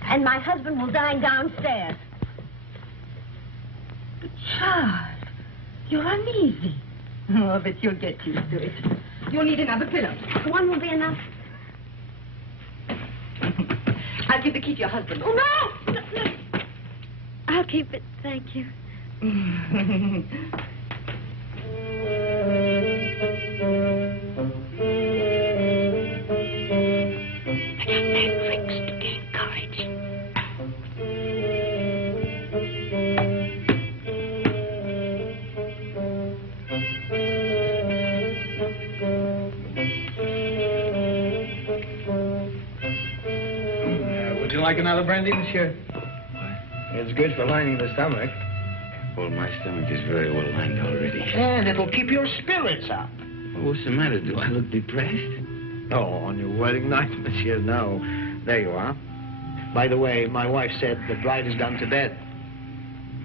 And my husband will dine downstairs. But Charles, you're uneasy. Oh, but you'll get used to it. You'll need another pillow. One will be enough. I'll give the key to your husband. Oh, no! I'll keep it, thank you. Fixed to gain courage. Would you like another brandy, monsieur? It's good for lining the stomach. Well, my stomach is very well lined already. And it'll keep your spirits up. Well, what's the matter? Do I look depressed? Oh, on your wedding night, monsieur, no. There you are. By the way, my wife said the bride has gone to bed.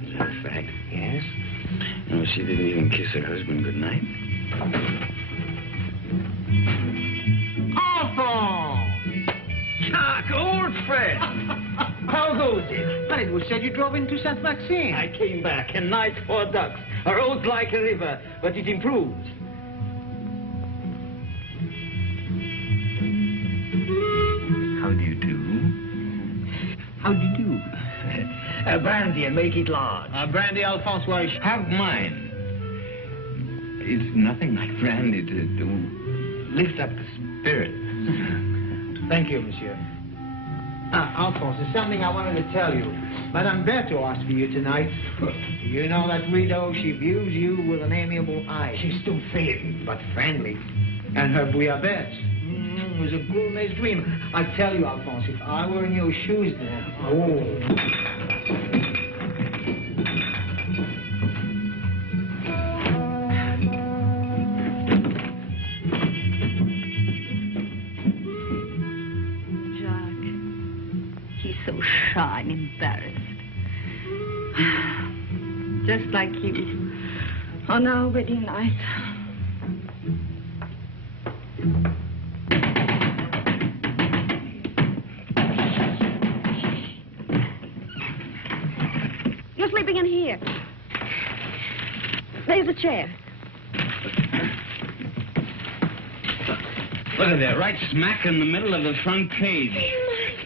Is that a fact? Yes? No, she didn't even kiss her husband goodnight. Enfant! Chuck, old friend! How goes it? Well, it was said you drove into Saint Maxime. I came back, and nice for ducks. A road like a river, but it improves. How do you do? How do you do? A brandy and make it large. Brandy, Alphonse, why? Have mine. It's nothing like brandy to lift up the spirit. Thank you, monsieur. Alphonse, there's something I wanted to tell you. Madame Berthaud asked for you tonight. You know that widow, she views you with an amiable eye. She's still thin, but friendly. And her bouillabaisse was a gourmet's dream. I tell you, Alphonse, if I were in your shoes then... Oh... So shy and embarrassed. Just like you on our wedding night. You're sleeping in here. There's a chair. Look at that, right smack in the middle of the front page.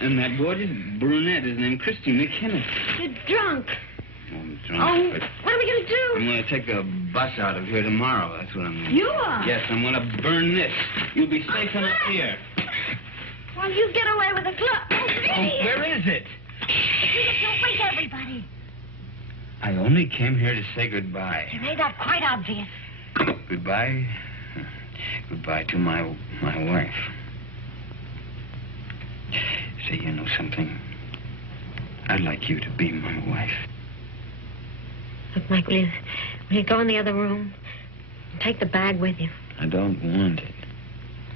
And that gorgeous brunette is named Christine McKinnon. You're drunk. I'm drunk. Oh, what are we going to do? I'm going to take a bus out of here tomorrow. That's what I'm going to do. You are? Yes, I'm going to burn this. You'll be safe enough here. Well, you get away with a glove. Oh, where is it? You'll wake everybody. I only came here to say goodbye. You made that quite obvious. Goodbye? Goodbye to my wife. Say, you know something? I'd like you to be my wife. Look, Mike, will you go in the other room? Take the bag with you. I don't want it.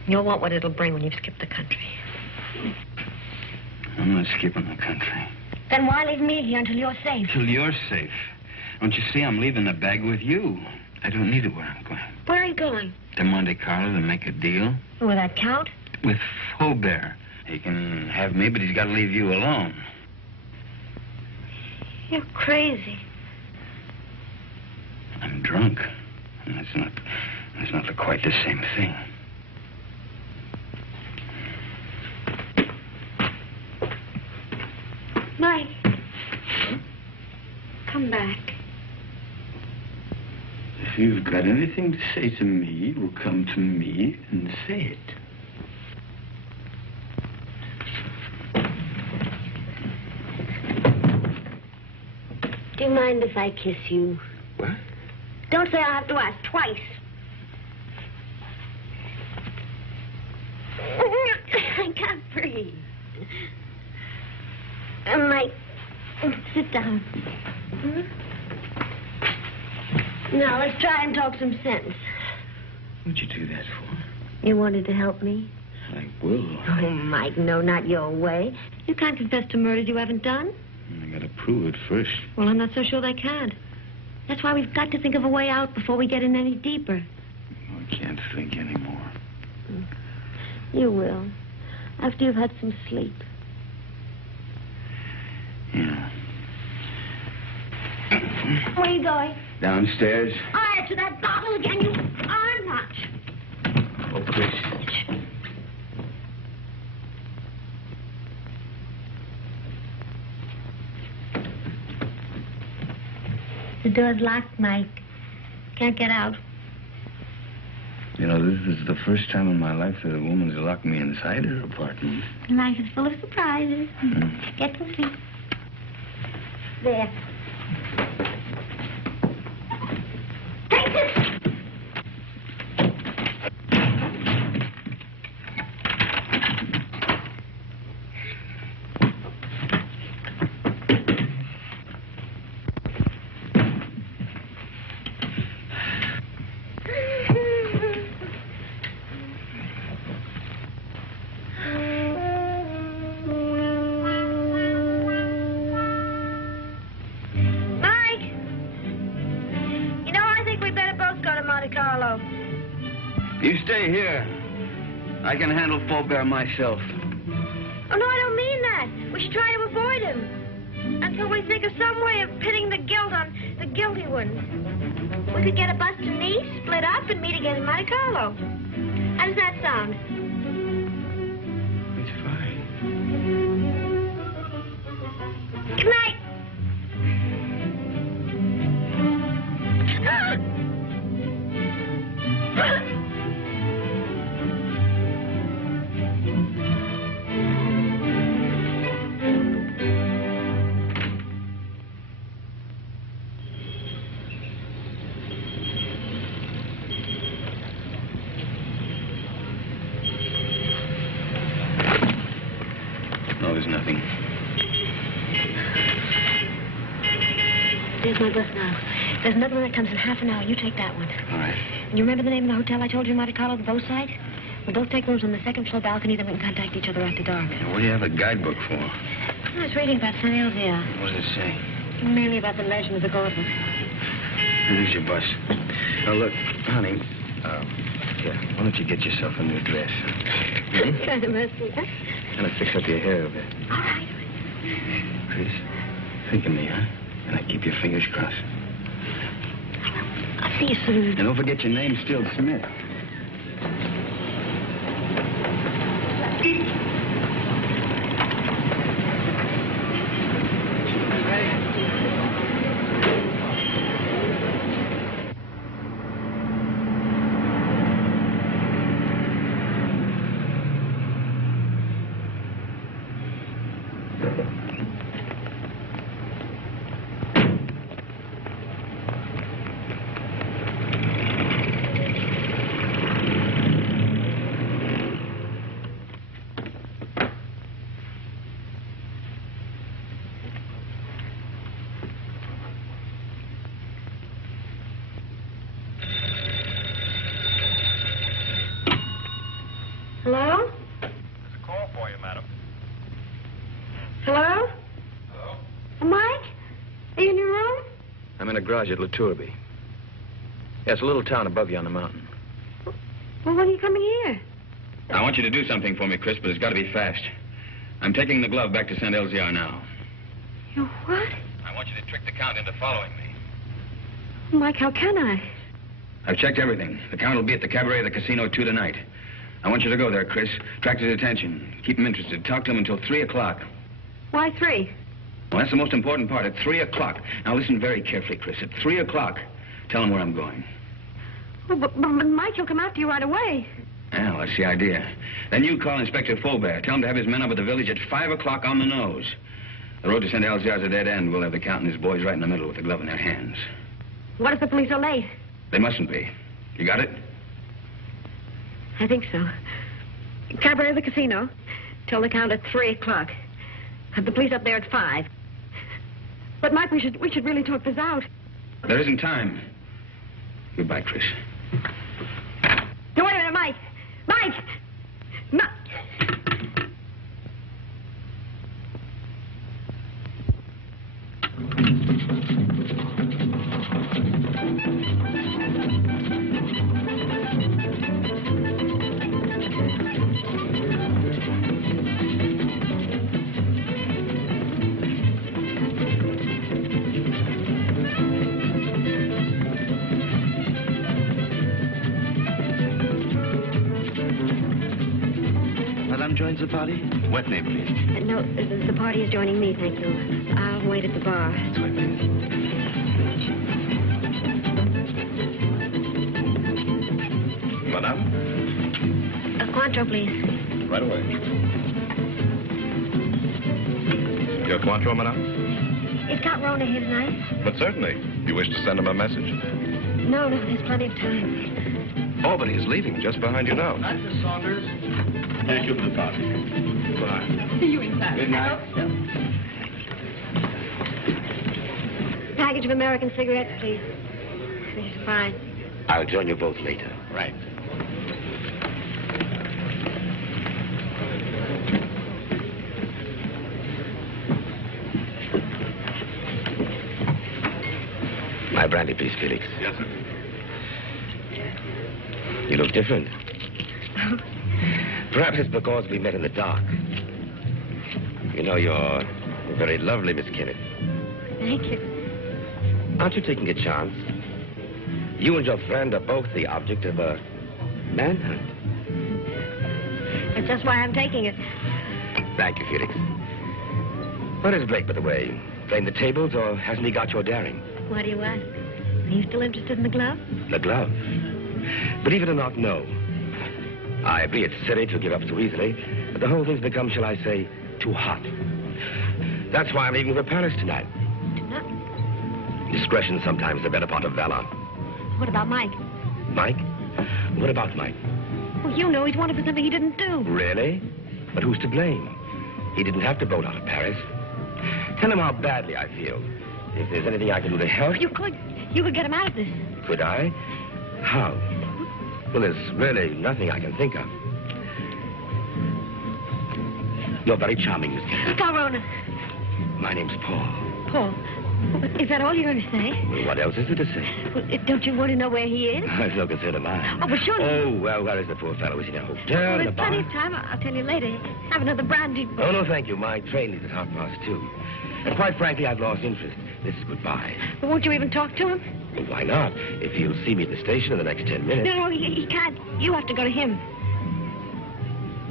You'll want what it'll bring when you've skipped the country. I'm not skipping the country. Then why leave me here until you're safe? Till you're safe. Don't you see I'm leaving the bag with you? I don't need it where I'm going. Where are you going? To Monte Carlo to make a deal. Will that count? With Faubert. He can have me, but he's got to leave you alone. You're crazy. I'm drunk. And that's not quite the same thing. Mike. Come back. If you've got anything to say to me, well, come to me and say it. Do you mind if I kiss you? What? Don't say I have to ask twice. I can't breathe. Mike, Sit down. Now, let's try and talk some sense. What'd you do that for? You wanted to help me? I will. Oh, Mike, no, not your way. You can't confess to murders you haven't done. I gotta prove it first. Well, I'm not so sure they can't. That's why we've got to think of a way out before we get in any deeper. I can't think anymore. You will. After you've had some sleep. Yeah. Where are you going? Downstairs. To that bottle again, you are not. Oh, Chris. The door's locked, Mike. Can't get out. You know, this is the first time in my life that a woman's locked me inside her apartment. Life is full of surprises. Get some sleep. There. Take this! You stay here. I can handle Faubert myself. Oh, no, I don't mean that. We should try to avoid him until we think of some way of pitting the guilt on the guilty ones. We could get a bus to Nice, split up, and meet again in Monte Carlo. How does that sound? It's fine. Good night. No, there's nothing. There's my bus now. There's another one that comes in half an hour. You take that one. All right. And you remember the name of the hotel I told you in Monte Carlo, the boat site? We'll both take rooms on the second floor balcony, then we can contact each other after dark. What do you have a guidebook for? I was reading about St. Elzea. What does it say? Mainly about the legend of the gauntlet. Here's your bus. Now, look, honey, here, why don't you get yourself a new dress? It's kind of messy, huh? And fix up your hair a bit. All right. Chris, think of me, huh? And I keep your fingers crossed. I'll see you soon. And don't forget your name's still Smith. Hello? There's a call for you, madam. Hello? Hello? Mike? Are you in your room? I'm in a garage at La Tourby. Yeah, it's a little town above you on the mountain. Well, when are you coming here? I want you to do something for me, Chris, but it's got to be fast. I'm taking the glove back to St. Elzea now. You what? I want you to trick the Count into following me. Mike, how can I? I've checked everything. The Count will be at the cabaret of the casino 2 tonight. I want you to go there, Chris. Attract his attention. Keep him interested. Talk to him until 3 o'clock. Why 3? Well, that's the most important part. At 3 o'clock. Now, listen very carefully, Chris. At 3 o'clock, tell him where I'm going. Well, but Mike, he'll come after you right away. Well, that's the idea. Then you call Inspector Faubert. Tell him to have his men up at the village at 5 o'clock on the nose. The road to St. Elzea is a dead end. We'll have the Count and his boys right in the middle with the glove in their hands. What if the police are late? They mustn't be. You got it? I think so. Cabaret of the casino. Tell the Count at 3 o'clock. Have the police up there at 5. But, Mike, we should really talk this out. There isn't time. Goodbye, Chris. No, wait a minute, Mike. Mike! Mike! Joins the party? What name, please? No, the party is joining me, thank you. I'll wait at the bar. That's right, please. Madame? A Cointreau, please. Right away. Your Cointreau, madame? Is Count Rona here tonight? But certainly. You wish to send him a message? No, there's plenty of time. Oh, but he's leaving just behind you now. Night, Miss Saunders. Thank you for the party. Goodbye. See you in Paris. Good night. I hope so. Package of American cigarettes, please. This is fine. I'll join you both later. Right. My brandy, please, Felix. Yes, sir. You look different. Perhaps it's because we met in the dark. You know, you're very lovely, Miss Kenneth. Thank you. Aren't you taking a chance? You and your friend are both the object of a manhunt. That's just why I'm taking it. Thank you, Felix. Where is Blake, by the way? Playing the tables, or hasn't he got your daring? Why do you ask? Are you still interested in the glove? The glove? Believe it or not, no. I agree it's silly to give up so easily, but the whole thing's become, shall I say, too hot. That's why I'm leaving for Paris tonight. Tonight? Discretion sometimes the better part of valor. What about Mike? Mike? What about Mike? Well, you know he's wanted for something he didn't do. Really? But who's to blame? He didn't have to bolt out of Paris. Tell him how badly I feel. If there's anything I can do to help... You could get him out of this. Could I? How? Well, there's really nothing I can think of. You're very charming, Miss Kennedy. Corona. My name's Paul. Paul. Is that all you're going to say? Well, what else is there to say? Well, don't you want to know where he is? It's no concern of mine. Oh, but surely... Oh, well, where is the poor fellow? Is he in a hotel, Well, in a there's bar? plenty of time. I'll tell you later. Have another brandy. Oh, no, thank you. My train leaves at 2:30. And quite frankly, I've lost interest. This is goodbye. But won't you even talk to him? Well, why not? If he'll see me at the station in the next 10 minutes. No, he can't. You have to go to him.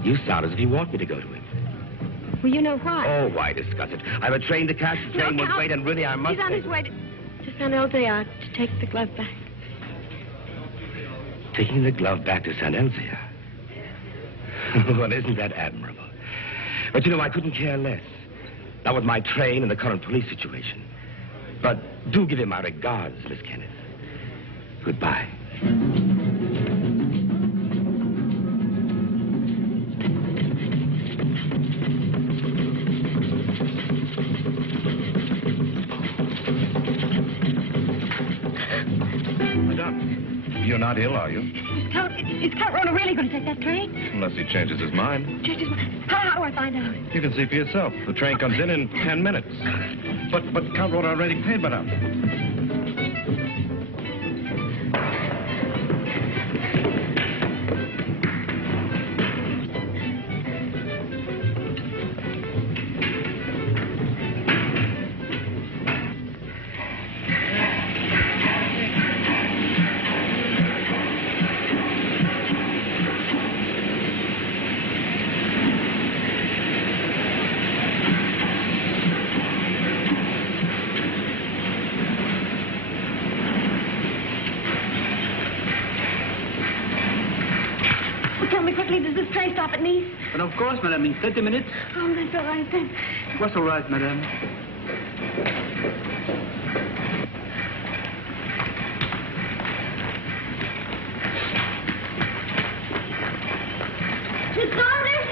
You sound as if you want me to go to him. Well, you know why. Oh, why discuss it? I have a train to catch. The train won't wait, and really, I must... He's on his way to San Elzea to take the glove back. Taking the glove back to San Elzea? Well, isn't that admirable? But, you know, I couldn't care less. Not with my train and the current police situation. But do give him my regards, Miss Kenneth. Goodbye. Madame, you're not ill, are you? Is Count Rona really going to take that train? Unless he changes his mind. Changes my... How do I find out? You can see for yourself. The train comes in 10 minutes. But Count Rona already paid, madame. Does this train stop at Nice? And of course, madame, in 30 minutes. Oh, that's all right then. What's all right, madame? Miss Saunders?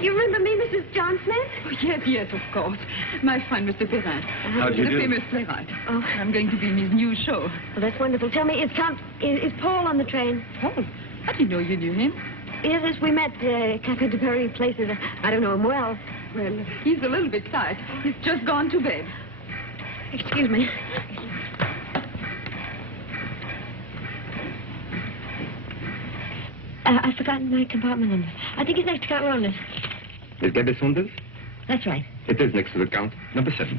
You remember me, Mrs. John Smith? Oh, yes, of course. My friend, Mr. Perrin. How do you do? The famous playwright. Oh. I'm going to be in his new show. Well, that's wonderful. Tell me, is Paul on the train? Paul? I didn't know you knew him. Yes, we met Cafe de Paris places. I don't know him well. Well, he's a little bit tired. He's just gone to bed. Excuse me. I've forgotten my compartment number. I think it's next to Count Roland. Is Debbie Saunders? That's right. It is next to the Count. Number 7.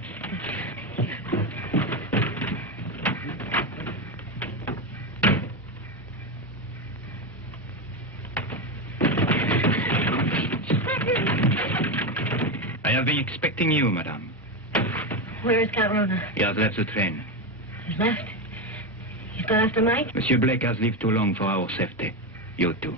I have been expecting you, madame. Where is Count Rona? He has left the train. He's left? He's gone after Mike? Monsieur Blake has lived too long for our safety. You too.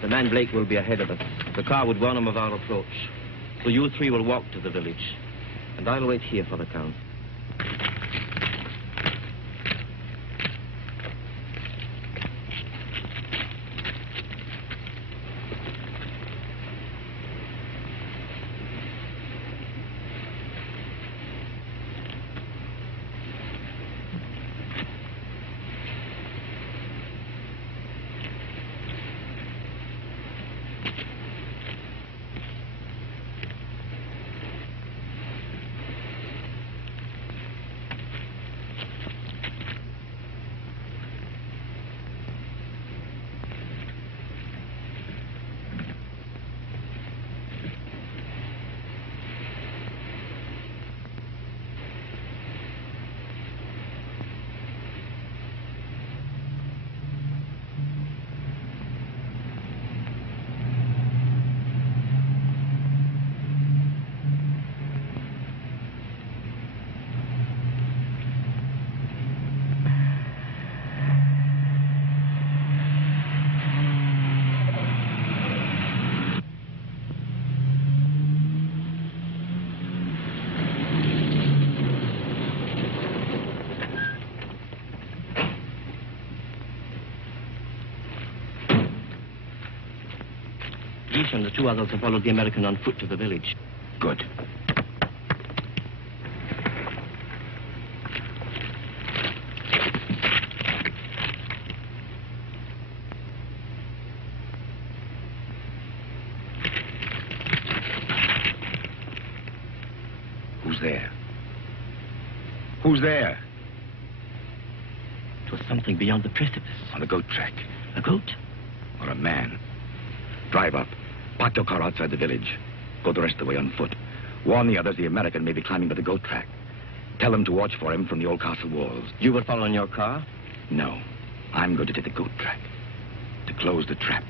The man Blake will be ahead of us. The car would warn him of our approach. So you 3 will walk to the village. And I'll wait here for the Count. Each and the 2 others have followed the American on foot to the village. Good. Who's there? Who's there? It was something beyond the precipice. On the goat track. A goat? Or a man. Drive up. Park your car outside the village. Go the rest of the way on foot. Warn the others the American may be climbing by the goat track. Tell them to watch for him from the old castle walls. You will follow in your car? No. I'm going to take the goat track. To close the trap.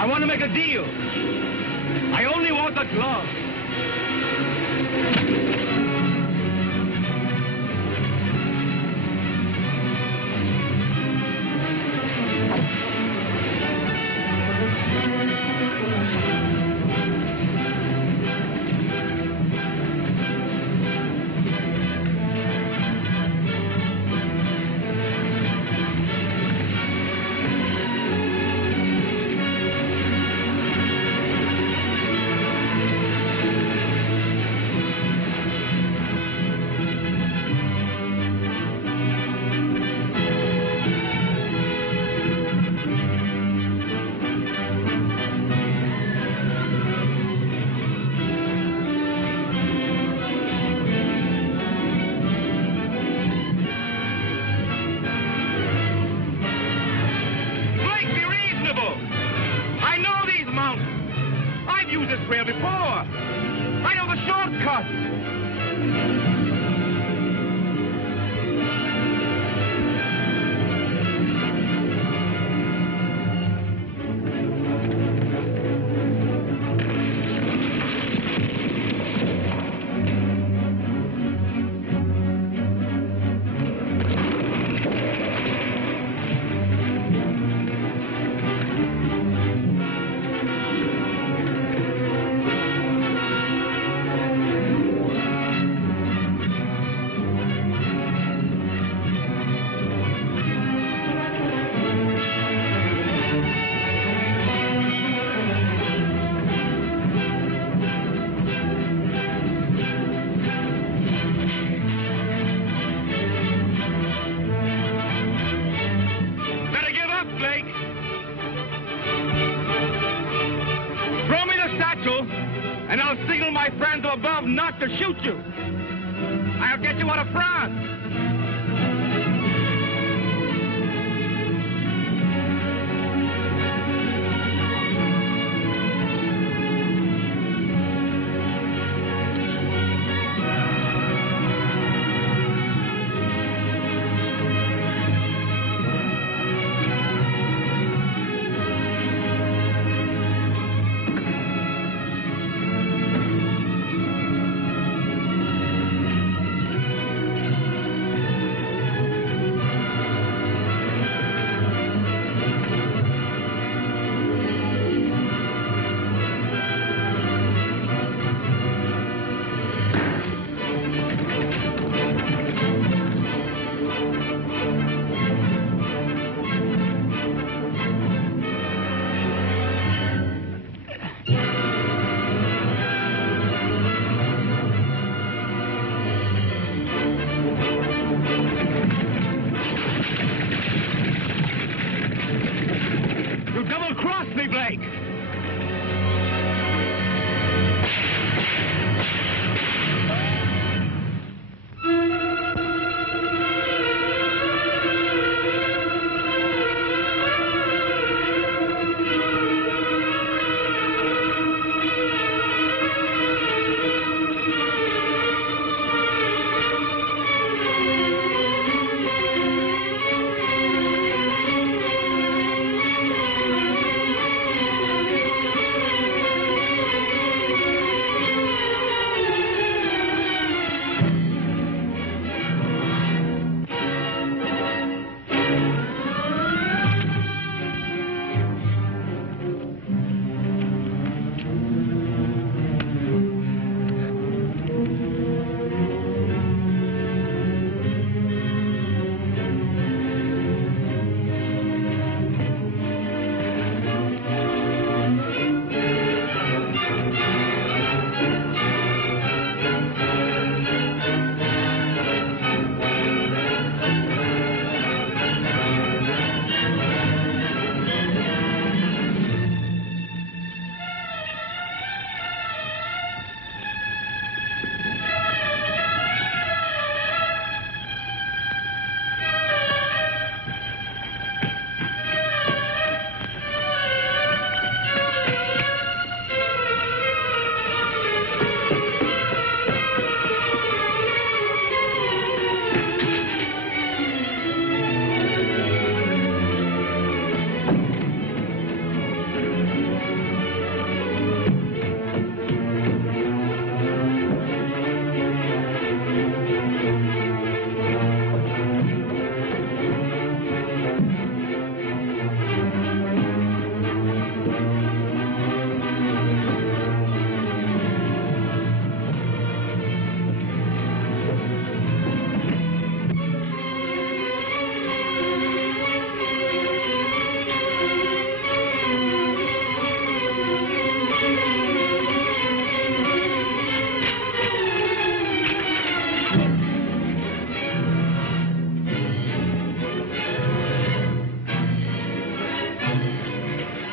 I want to make a deal. I only want the glove. And I'll signal my friends above not to shoot you. I'll get you out of France.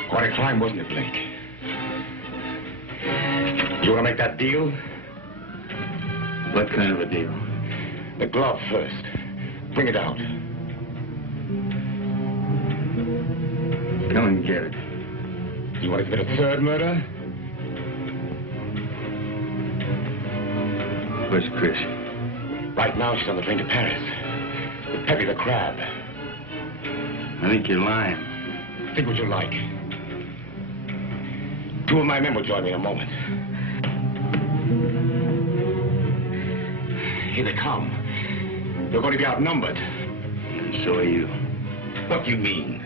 Quite a climb, wasn't it, Blake? You want to make that deal? What kind of a deal? The glove first. Bring it out. Come and get it. You want to commit a third murder? Where's Chris? Right now, she's on the train to Paris. With Peppy the crab. I think you're lying. Think what you like. 2 of my men will join me in a moment. Here they come. You're going to be outnumbered. And so are you. What do you mean?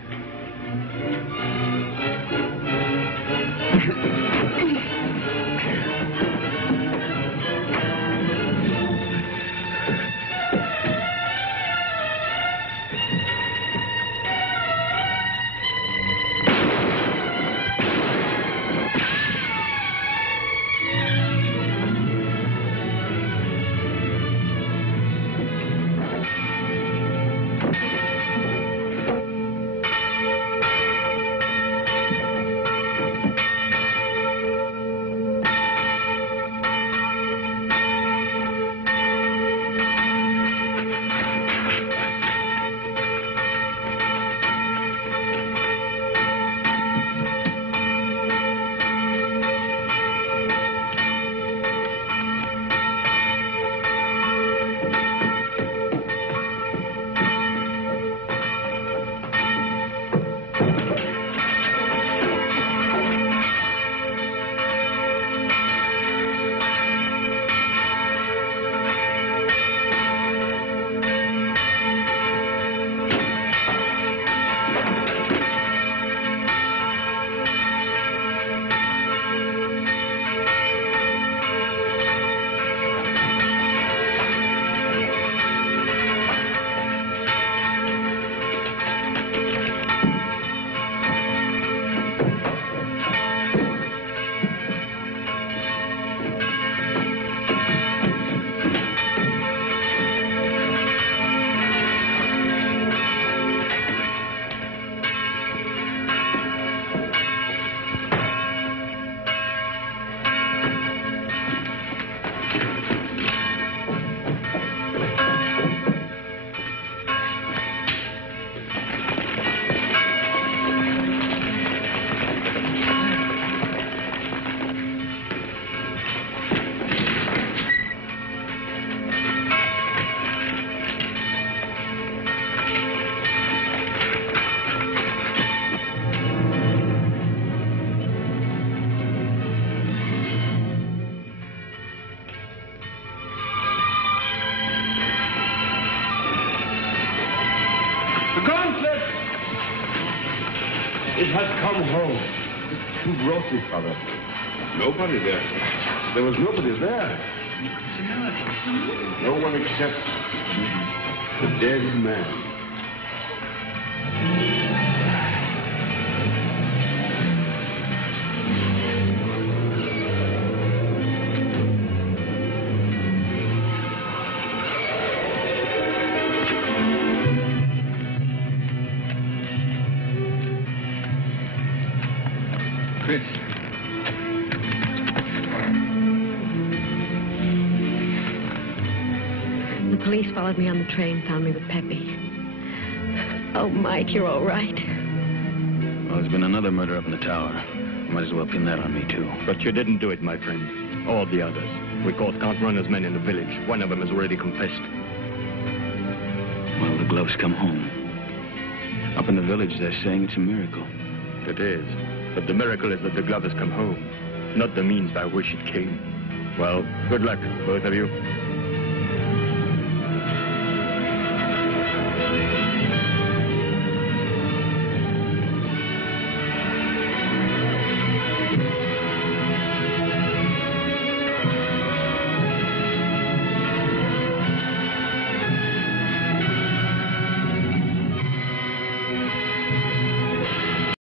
It has come home. Who brought it, Father? Nobody there. There was nobody there. No one except the dead man. Chris. The police followed me on the train, found me with Peppy. Oh, Mike, you're all right. Well, there's been another murder up in the tower. Might as well pin that on me, too. But you didn't do it, my friend. All the others. We caught Count-Runner's men in the village. One of them has already confessed. Well, the gloves come home. Up in the village, they're saying it's a miracle. It is. But the miracle is that the glove has come home, not the means by which it came. Well, good luck, both of you.